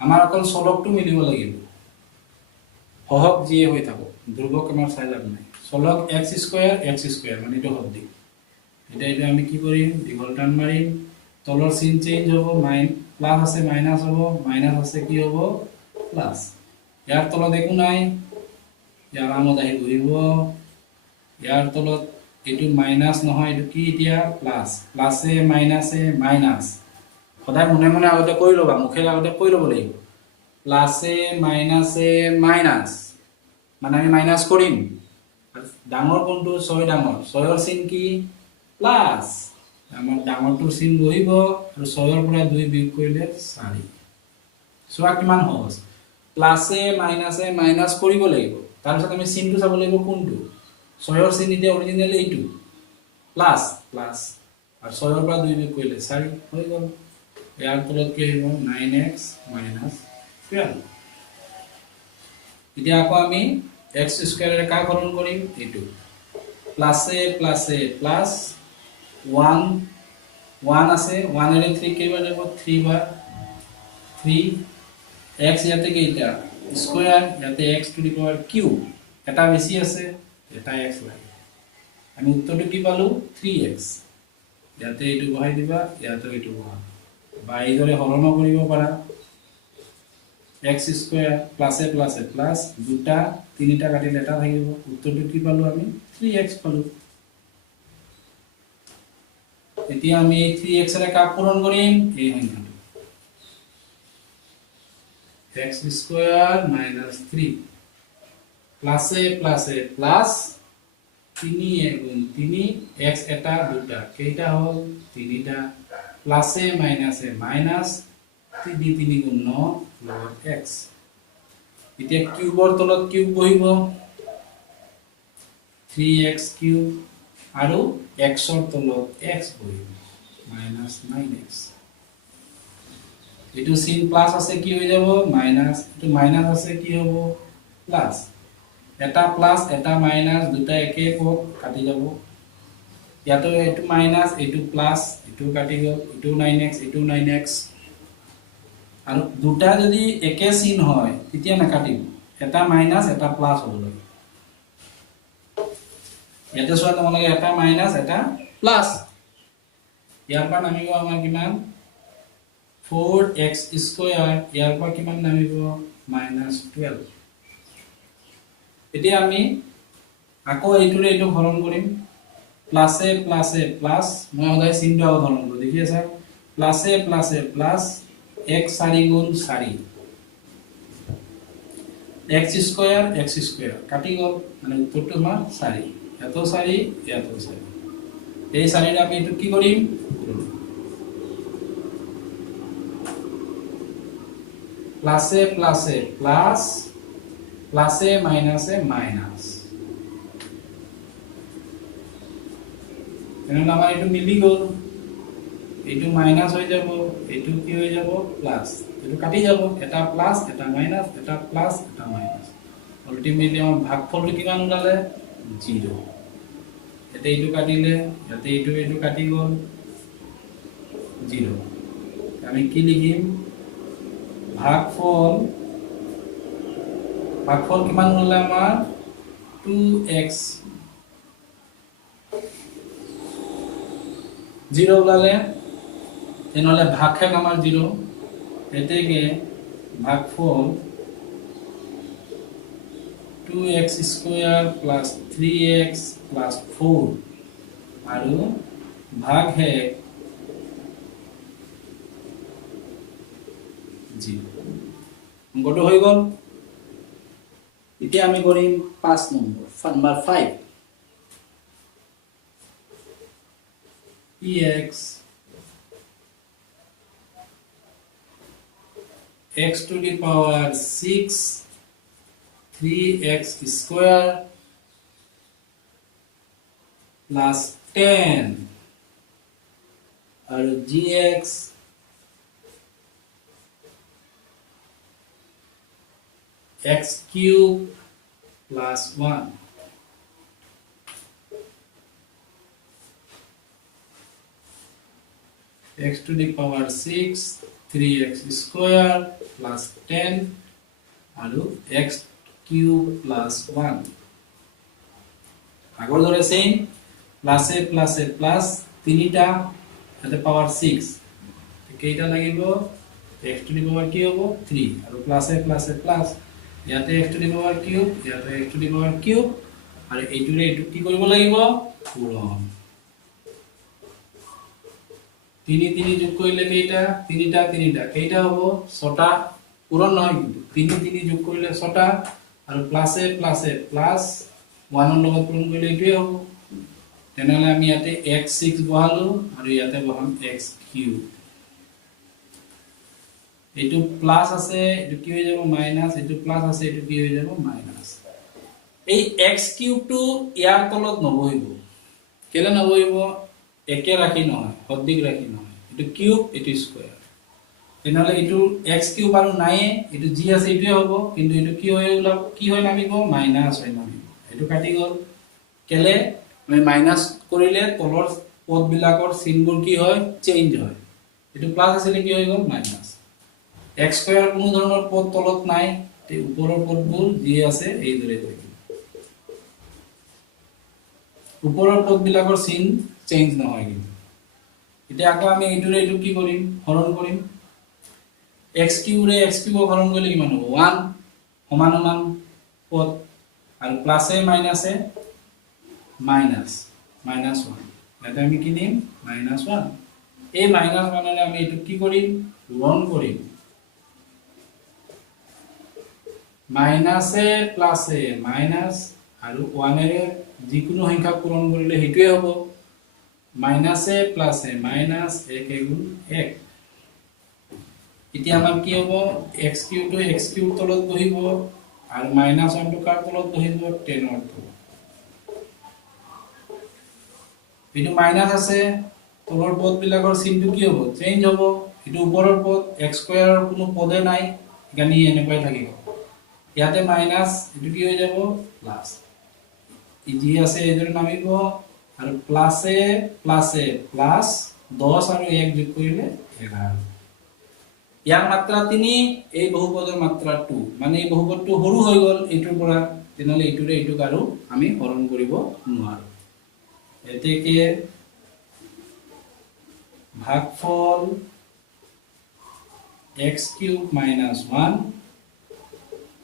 আমাৰ অকল চলকটো মিলিব লাগিব হহক যিয়ে হৈ থাকো ধ্ৰুৱক আমাৰ চাই লাভ নাই চলক x² মানে এটো সদিক এটা আমি কি কৰিম দীঘল টান মাৰিম তলৰ চিন চেঞ্জ হ'ব প্লাস আছে মাইনাস হ'ব মাইনাস আছে কি হ'ব প্লাস ইয়াৰ তলত একো নাই ইয়াৰ আমত আহি বহিব ইয়াৰ তলত এটো মাইনাস নহয় এটো কি এতিয়া প্লাস প্লাসে মাইনাসে মাইনাস সদায় মনে মনে আগতে কই লবা মুখে আগতে কই লব লাগিব প্লাসে মাইনাসে মাইনাস মানে আমি মাইনাস কৰিম ডাঙৰ কোনটো 6 ডাঙৰ 6 ৰ চিন কি প্লাস আমাৰ ডাঙৰটোৰ চিন বহিব আৰু 6 ৰ পৰা 2 বিয়োগ কৰিলে 4 সোৱা কিমান সহজ প্লাসে মাইনাসে মাইনাস কৰিব লাগিব তাৰ পিছত আমি চিনটো চাব লাগিব কোনটো 6 ৰ চিন এতিয়া অৰিজিনালি এইটো প্লাস প্লাস আৰু 6 ৰ পৰা 2 বিয়োগ কৰিলে 4 হৈ গ'ল ইয়াৰ তলত কি হ'ব 9x - 12 এতিয়া আকৌ আমি x² এর কাক হরণ কৰিম এটো প্লাসে প্লাসে প্লাস 1 1 আছে 1 এর 3 কেবা যাব 3 বার 3 x ইয়াতে কেইটা স্কয়ার ইয়াতে x to the power cube এটা বেশি আছে এটা x লাগে আমি উত্তৰটো কি পালো 3x ইয়াতে এটো বহাই দিবা ইয়াতে এটো বহাই বা এইদৰে হৰণ কৰিব পাৰা x² প্লাসে প্লাসে প্লাস দুটা তিনিটা কাটিলে এটা থাকিব উত্তৰটো কি পালো আমি 3x পালো এতিয়া আমি 3x এৰ কাক পূৰণ কৰিম এই সংখ্যাটো x² - 3 প্লাসে প্লাসে প্লাস 3 3 x এটা দুটা কেইটা হল তিনিটা প্লাসে মাইনাসে মাইনাস 3 3 9 লগ x এতিয়া কিউবৰ তলত কিউব বহিব 3x কিউব আৰু x ৰ তলত x বহিব -9x এটো চিন প্লাস আছে কি হৈ যাব মাইনাস এটো মাইনাস আছে কি হ'ব প্লাস এটা প্লাস এটা মাইনাস দুটা একে পদ কাটি যাব ইয়াতো এটো মাইনাস এটো প্লাস এটো কাটি গল এটো 9x এটো 9x আৰু দুটা যদি একে চিন হয় তেতিয়া না কাটিব এটা মাইনাস এটা প্লাস হ'ব লাগে এটা সোৱা তোমালোকে এটা মাইনাস এটা প্লাস ইয়াৰ পৰা নামিব আমাৰ কিমান 4x² ইয়াৰ পৰা কিমান নামিব -12 এতিয়া আমি আকৌ এইটোৰে এইটো হৰণ কৰিম প্লাসে প্লাসে প্লাস মই সদায় চিনটো হৰণ কৰো দেখি আছে প্লাসে প্লাসে প্লাস x 4 * 4 x² কাটি গল মানে উত্তৰটো আমাৰ 4 এত 4 এত 4 এই 4 আমি এটো কি কৰিম প্লাসে প্লাসে প্লাস প্লাসে মাইনাসে মাইনাস তেনেহ'লে আমাৰ এইটো মিলি গ'ল এইটো মাইনাস হৈ যাব এইটো কি হৈ যাব প্লাস এইটো কাটি যাব এটা প্লাস এটা মাইনাস এটা প্লাস এটা মাইনাস আলটিমেটলি আমাৰ ভাগফলটো কিমান ওলালে 0 এটা এইটো কাটিলে ইয়াতে এইটো কাটি গ'ল 0 আমি কি লিখিম ভাগফল কিমান ওলালে আমাৰ 2x 0 ওলালে তেনেহ'লে ভাগশেষ আমাৰ 0 এতেকে ভাগফল 2x square plus 3x plus 4 আৰু ভাগশেষ 0 অংকটো হৈ গ'ল এতিয়া আমি কৰিম 5 number number 5 px x to the power 6 3x square plus 10 और gx x cube plus 1 x to the power 6 3x square plus 10 और x cube plus 1 আগৰ দৰে সেম প্লাসে প্লাসে প্লাস তিনিটা এতে পাওয়ার 6 কেইটা লাগিব x টু দি পাওয়ার কি হ'ব 3 আৰু প্লাসে প্লাসে প্লাস ইয়াতে x to the power cube ইয়াতে x to the power cube আৰু এইটোৰে এইটো কি কৰিব লাগিব পূৰণ 3 3 যোগ কৰিলে কেইটা তিনিটা কেইটা হ'ব 6টা পূৰণ নহয় কিন্তু 3 3 যোগ কৰিলে 6টা আৰু প্লাসে প্লাসে প্লাস 1 ৰ লগত পূৰণ কৰিলে এইটোৱে হ'ব তেনেহলে আমি ইয়াতে x6 বহালো আৰু ইয়াতে বহাম x3 এইটো প্লাস আছে এইটো কি হৈ যাব মাইনাস এইটো প্লাস আছে এইটো কি হৈ যাব মাইনাস এই x3 টো ইয়াৰ তলত নবহিব কেলে নবহিব একে ৰাখি নহয় সদিক ৰাখি নহয় এইটো কিউব এইটো স্কয়াৰ তেনেহলে এইটো x3 আৰু নাই এইটো g আছে এইটোৱে হ'ব কিন্তু এইটো কি হৈ নামিব মাইনাস হৈ নামিব এইটো কাটি গ'ল কেলে আমি মাইনাস কৰিলে তলৰ পদ বিলাকৰ চিনবোৰ কি হয় চেঞ্জ হয় এইটো প্লাস আছে কি হৈ গ'ল মাইনাস x স্কয়াৰ কোনো ধৰণৰ পদ তলত নাই তে ওপৰৰ পদবোৰ যি আছে এই দৰে থাকিব ওপৰৰ পদ বিলাকৰ চিন চেঞ্জ নহয় কিন্তু এতিয়া আকৌ আমি এইটোৰে এইটো কি কৰিম হৰণ কৰিম x3 ৰে x3 হৰণ কৰিলে কিমান হ'ব 1 সমান সমান পদ আৰু প্লাসে মাইনাসে মাইনাস 1 এটা আমি কি দিম -1 এই -1 ৰে আমি এটো কি কৰিম পূৰণ কৰিম মাইনাসে প্লাসে মাইনাস আৰু 1 ৰে যিকোনো সংখ্যা পূৰণ কৰিলে হেতুৱে হ'ব মাইনাসে প্লাসে মাইনাস 1 গুণ 1 এতিয়া আমাৰ কি হ'ব x3 টো x3 তলত বহিব আৰু -1 টো কাৰ তলত বহিব 10 ৰ তলত এইটো মাইনাস আছে তলৰ পদ বিলাকৰ চিনটো কি হ'ব চেঞ্জ হ'ব এটো ওপৰৰ পদ x স্কয়াৰৰ কোনো পদে নাই গানি এনেকৈ থাকিব ইয়াতে মাইনাস এটো কি হৈ যাব প্লাস ই জি আছে এজৰ নামিব আৰু প্লাসে প্লাসে প্লাস 10 আৰু 1 যোগ কৰিলে 11 ইয়াৰ মাত্ৰা 3 এই বহুপদৰ মাত্ৰা 2 মানে এই বহুপদটো সৰু হৈ গ'ল এইটোৰ পৰা তেনেহলে এইটোৰে এইটো আৰু আমি হৰণ কৰিব নোৱাৰো এতেকে ভাগফল x³ - 1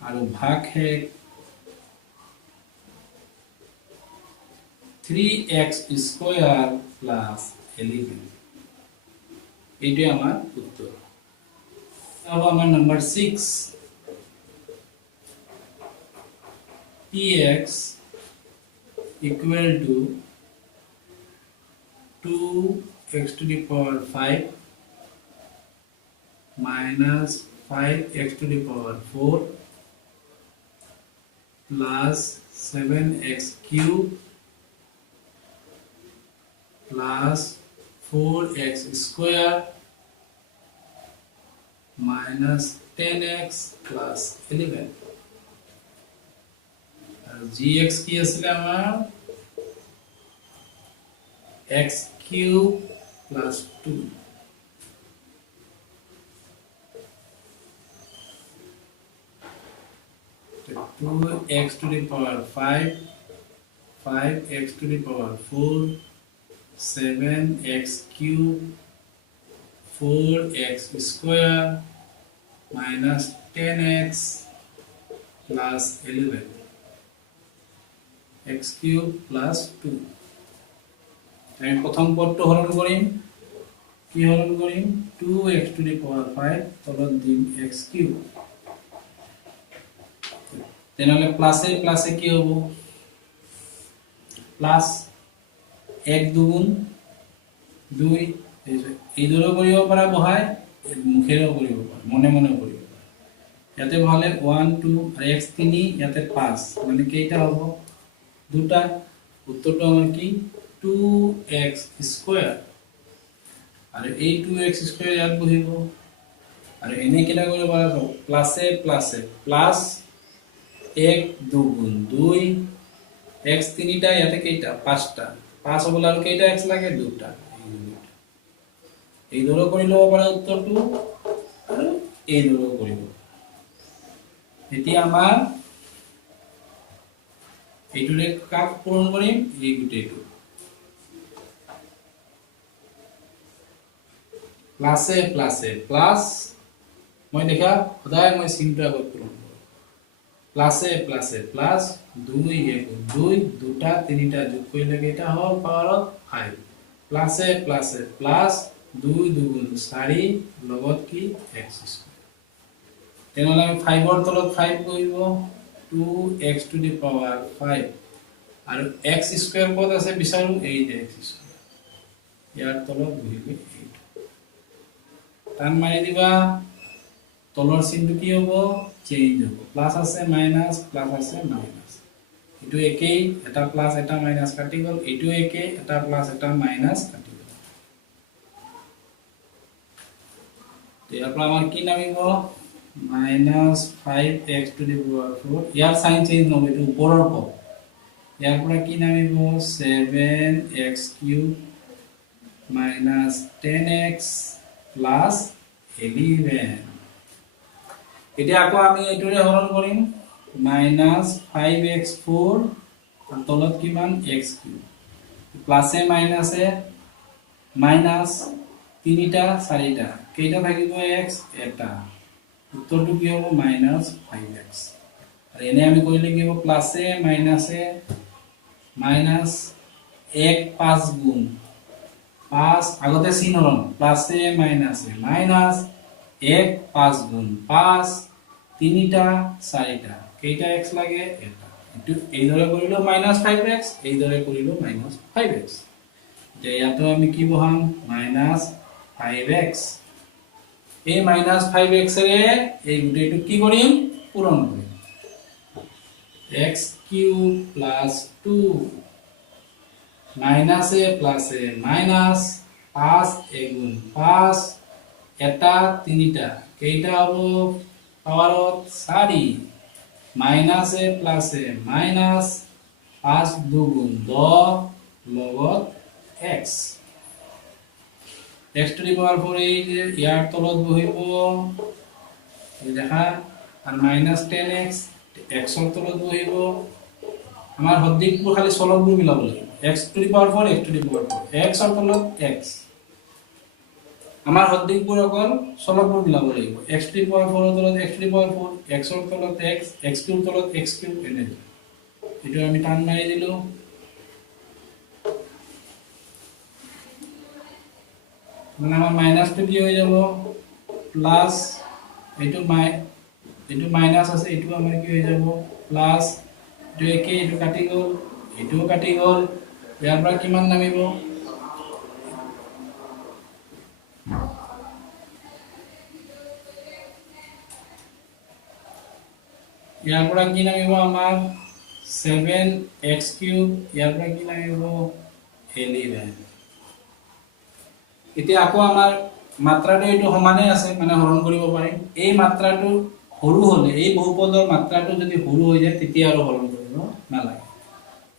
আৰু ভাগশেষ 3x² + 11 এইটোৱে আমাৰ উত্তৰ अब আমার number 6 px equal to 2x to the power 5 minus 5x to the power 4 plus 7x cube plus 4x square minus 10x plus 11 are gx কি আছে আমার x cube plus 2 2x to the power 5 5x to the power 4 7x cube 4x square minus 10x plus 11 x cube plus 2 আমি প্রথম পদটো হরণ কৰিম কি হৰণ কৰিম 2x to the power 5 তলত দিম x cube তেনেহলে প্লাসে প্লাসে কি হ'ব প্লাস 1 দুগুণ 2 এই দূৰো কৰিব পাৰা বহাই মুখেৰেও কৰিব পাৰা মনে মনে কৰিব পাৰা ইয়াতে বহালে 1 2 আৰ x 3 ইয়াতে 5 মানে কেইটা হ'ব দুটা উত্তৰটো আমাৰ কি 2x স্কয়াৰ আৰ এই 2x স্কয়াৰ ইয়াত বহিব আৰ এনে কেটা কৰিব পাৰা প্লাসে প্লাসে প্লাস 1 দুগুণ 2 x 3টা ইয়াতে কেইটা 5টা 5 হবল আর কেইটা x লাগে দুটা এই দূৰো কৰি লব পাৰা উত্তৰটো আৰু এই দূৰো কৰিব এতিয়া আমাৰ এইটোৰে কাক পূৰণ কৰিম এই গুটেটো প্লাসে প্লাসে প্লাস মই দেখা সদায় মই চিনটো আগত পূৰণ কৰোঁ প্লাসে প্লাসে প্লাস 2 1 2 দুটা তিনিটা যোগ কৰিলে কেইটা হ'ল পাৱাৰত 5 প্লাসে প্লাসে প্লাস 2 দুগুণ 4 লগত কি x স্কয়ার তেনেহলে আমি 5 ৰ তলত 5 বহিব 2x to the power 5 আৰু x স্কয়াৰ কত আছে বিচাৰো এই x স্কয়াৰ ইয়াৰ তলত বহিব 8 টান মাৰি দিবা তলৰ চিনটো কি হ'ব চেঞ্জ হ'ব প্লাস আছে মাইনাস প্লাস আছে মাইনাস এটো একেই এটা প্লাস এটা মাইনাস কাটি গল এটো একেই এটা প্লাস এটা মাইনাস কাটি গল ইয়াৰ পৰা আমাৰ কি নামিব minus 5x to the power 4 ইয়াৰ সাইন চেঞ্জ নহয় এটো ওপৰৰ পদ ইয়াৰ পৰা কি নামিব 7x cube minus 10x plus 11 এতিয়া আকৌ আমি এটোৰে হৰণ কৰিম minus 5x4 আর তলত কিমান x cube প্লাসে মাইনাসে মাইনাস 3টা 4টা কেইটা থাকিব x এটা উত্তৰটো কি হ'ব -5x আর এনে আমি কইলে কি হ'ব প্লাসে মাইনাসে মাইনাস 1 5 গুণ 5 আগতে চিন হৰণ প্লাসে মাইনাসে মাইনাস 1 5 গুণ 5 তিনিটা 4টা কেইটা x লাগে এটা এটো এইদৰে কৰিলো -5x এইদৰে কৰিলো -5x যে ইয়াতো আমি কি বহাম -5x এই -5x এৰে এই গুটেটো কি কৰিম পূৰণ কৰিম x cube plus 2 minus a plus a minus 5 গুণ 5 এটা তিনিটা কেইটা হ'ব পাৱাৰত 4 minus a plus a minus 5 দুগুণ 10 লগত x x to the power 4 ইয়াৰ তলত বহিব এই দেখা আৰ -10x x ৰ তলত বহিব আমাৰ হদ্দিকবোৰ খালি চলকবোৰ মিলাব লাগিব x to the power 4 x to the power 4 x ৰ তলত x আমাৰ হদ্দিকবোৰ অকল চলকবোৰ মিলাব লাগিব x to the power 4 ৰ তলত x to the power 4 x ৰ তলত x x cube তলত x cube এনে এটো আমি টান মাৰি দিলো মানে আমার মাইনাসটো কি হয়ে যাব প্লাস এটো মাইনাস আছে এটো আমার কি হয়ে যাব প্লাস এটো একে এটো কাটি গল এটোও কাটি গল ইয়াৰ পৰা কিমান নামিব ইয়াৰ পৰা কি নামিব আমাৰ 7x³ ইয়াৰ পৰা কি নামিব 11 এতিয়া আকৌ আমাৰ মাত্ৰাটো এইটো সমানে আছে মানে হৰণ কৰিব পাৰিম এই মাত্ৰাটো সৰু হলে এই বহুপদৰ মাত্ৰাটো যদি সৰু হৈ যায় তেতিয়া আৰু হৰণ কৰিব নালাগে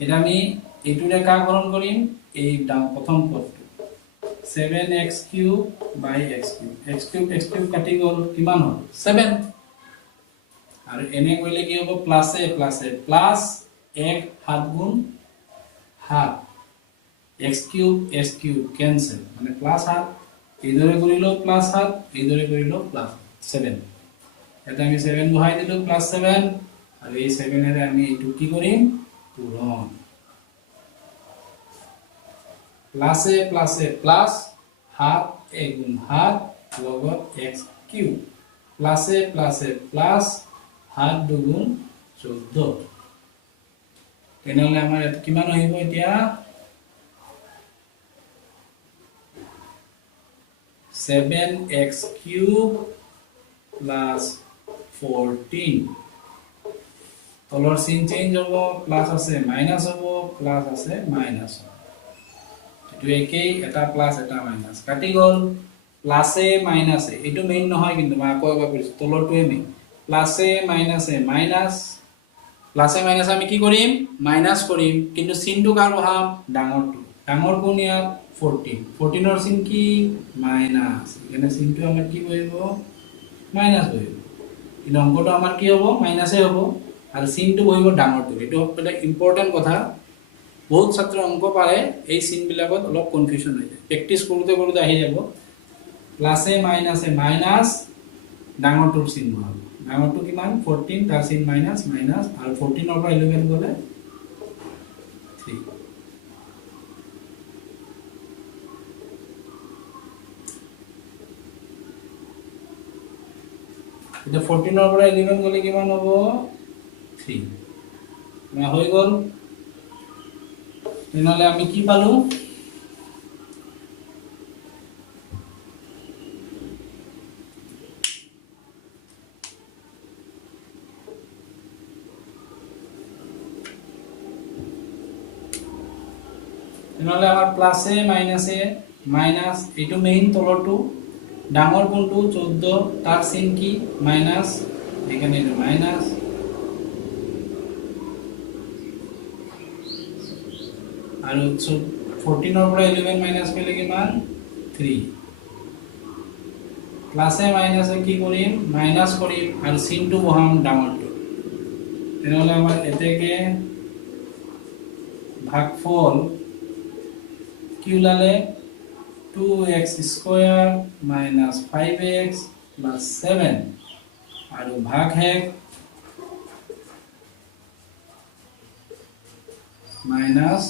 এটা আমি এইটো ৰেখা হৰণ কৰিম এই প্ৰথম পদটো 7x³ / x³ কাটি গল কিমান হ'ল 7 আৰু এনে কৰিলে কি হ'ব প্লাস এ প্লাস 1 7 গুণ 7 x³ কেনসেল মানে প্লাস 7 এইদৰে কৰিলো প্লাস 7 এইদৰে কৰিলো প্লাস 7 এটা আমি 7 বহাই দিলো প্লাস 7 আৰু এই 7 এৰে আমি এইটো কি কৰিম পূৰণ প্লাস এ প্লাস 7 1 গুণ 7 লগত x³ প্লাস এ প্লাস 7 দুগুণ 14 তেনেহলে আমাৰ এটা কিমান আহিব এতিয়া 7x³ plus 14 তলৰ চিন চেঞ্জ হ'ব প্লাস আছে মাইনাস হ'ব প্লাস আছে মাইনাস হ'ব এটো একেই এটা প্লাস এটা মাইনাস কাটি গল প্লাসে মাইনাসে এটো মেইন নহয় কিন্তু মই আকৌ এবাৰ কৰিছো তলৰটোৱে মেইন প্লাসে মাইনাসে মাইনাস প্লাসে মাইনাসে আমি কি কৰিম মাইনাস কৰিম কিন্তু চিনটো কাৰ বহাম ডাঙৰ কোন ইয়াত 14 ৰ চিন কি মাইনাস এখানে চিনটো আমাৰ কি বহিব মাইনাস বহিব কিন্তু অংকটো আমাৰ কি হ'ব মাইনাসে হ'ব আৰু চিনটো বহিব ডাঙৰটো এটো এটা ইম্পৰ্টেন্ট কথা বহুত ছাত্ৰ অংক পাৰে এই চিন বিলাকত অলপ কনফিউজন হৈ যায় প্ৰেক্টিস কৰোতে আহি যাব প্লাসে মাইনাসে মাইনাস ডাঙৰটোৰ চিন বহাব ডাঙৰটো কিমান 14 তাৰ চিন মাইনাস আৰু 14 ৰ পৰা 11 গলে 3 এটা 14 ৰ পৰা 11 গলে কিমান হ'ব 3 না হৈ গল তেনেহলে আমি কি পালো তেনেহলে আমাৰ প্লাসে মাইনাসে মাইনাস এটো মেইন তলৰটো ডাঙৰ কোনটো 14 তাৰ চিন কি মাইনাস এখানে এটা মাইনাস আৰু 14 ৰ পৰা 11 মাইনাস কৰিলে কিমান 3 প্লাসে মাইনাসে কি কৰিম মাইনাস কৰিম আৰু চিনটো বহাম ডাঙৰটো তেনেহলে আমাৰ এতেকে ভাগফল কি ওলালে 2x² - 5x + 7 আৰু ভাগহেক -3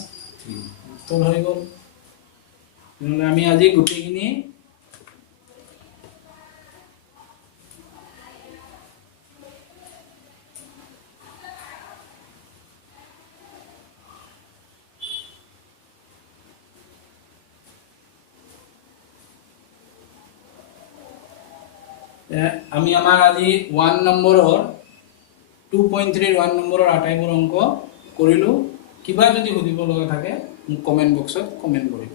উত্তৰ হৈ গল নহলে আমি আজি গুটিখিনি আমি আমাৰ আজি 1 নম্বৰৰ 2.3 1 নম্বৰৰ আটাইবোৰ অংক কৰিলো কিবা যদি সুধিব লগা থাকে মোক কমেন্ট বক্সত কমেন্ট কৰিব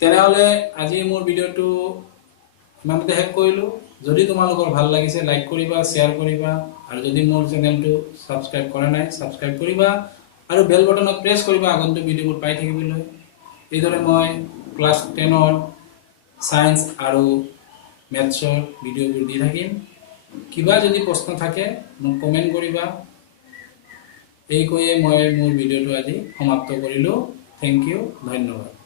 তেনেহলে আজি মোৰ ভিডিওটো ইমানতে শেষ কৰিলো যদি তোমালোকৰ ভাল লাগিছে লাইক কৰিবা শেয়াৰ কৰিবা আৰু যদি মোৰ চেনেলটো সাবস্ক্ৰাইব কৰা নাই সাবস্ক্ৰাইব কৰিবা আৰু বেল বটনত প্ৰেছ কৰিবা আগন্তুক ভিডিওবোৰ পাই থাকিবলৈ এইদৰে মই ক্লাস 10 ৰ সায়েন্স আৰু ম্যাথছৰ ভিডিওবোৰ দি থাকিম কিবা যদি প্ৰশ্ন থাকে মোক কমেন্ট কৰিবা এই কৈয়ে মই মোৰ ভিডিওটো আজি সমাপ্ত কৰিলো থ্যাংক ইউ ধন্যবাদ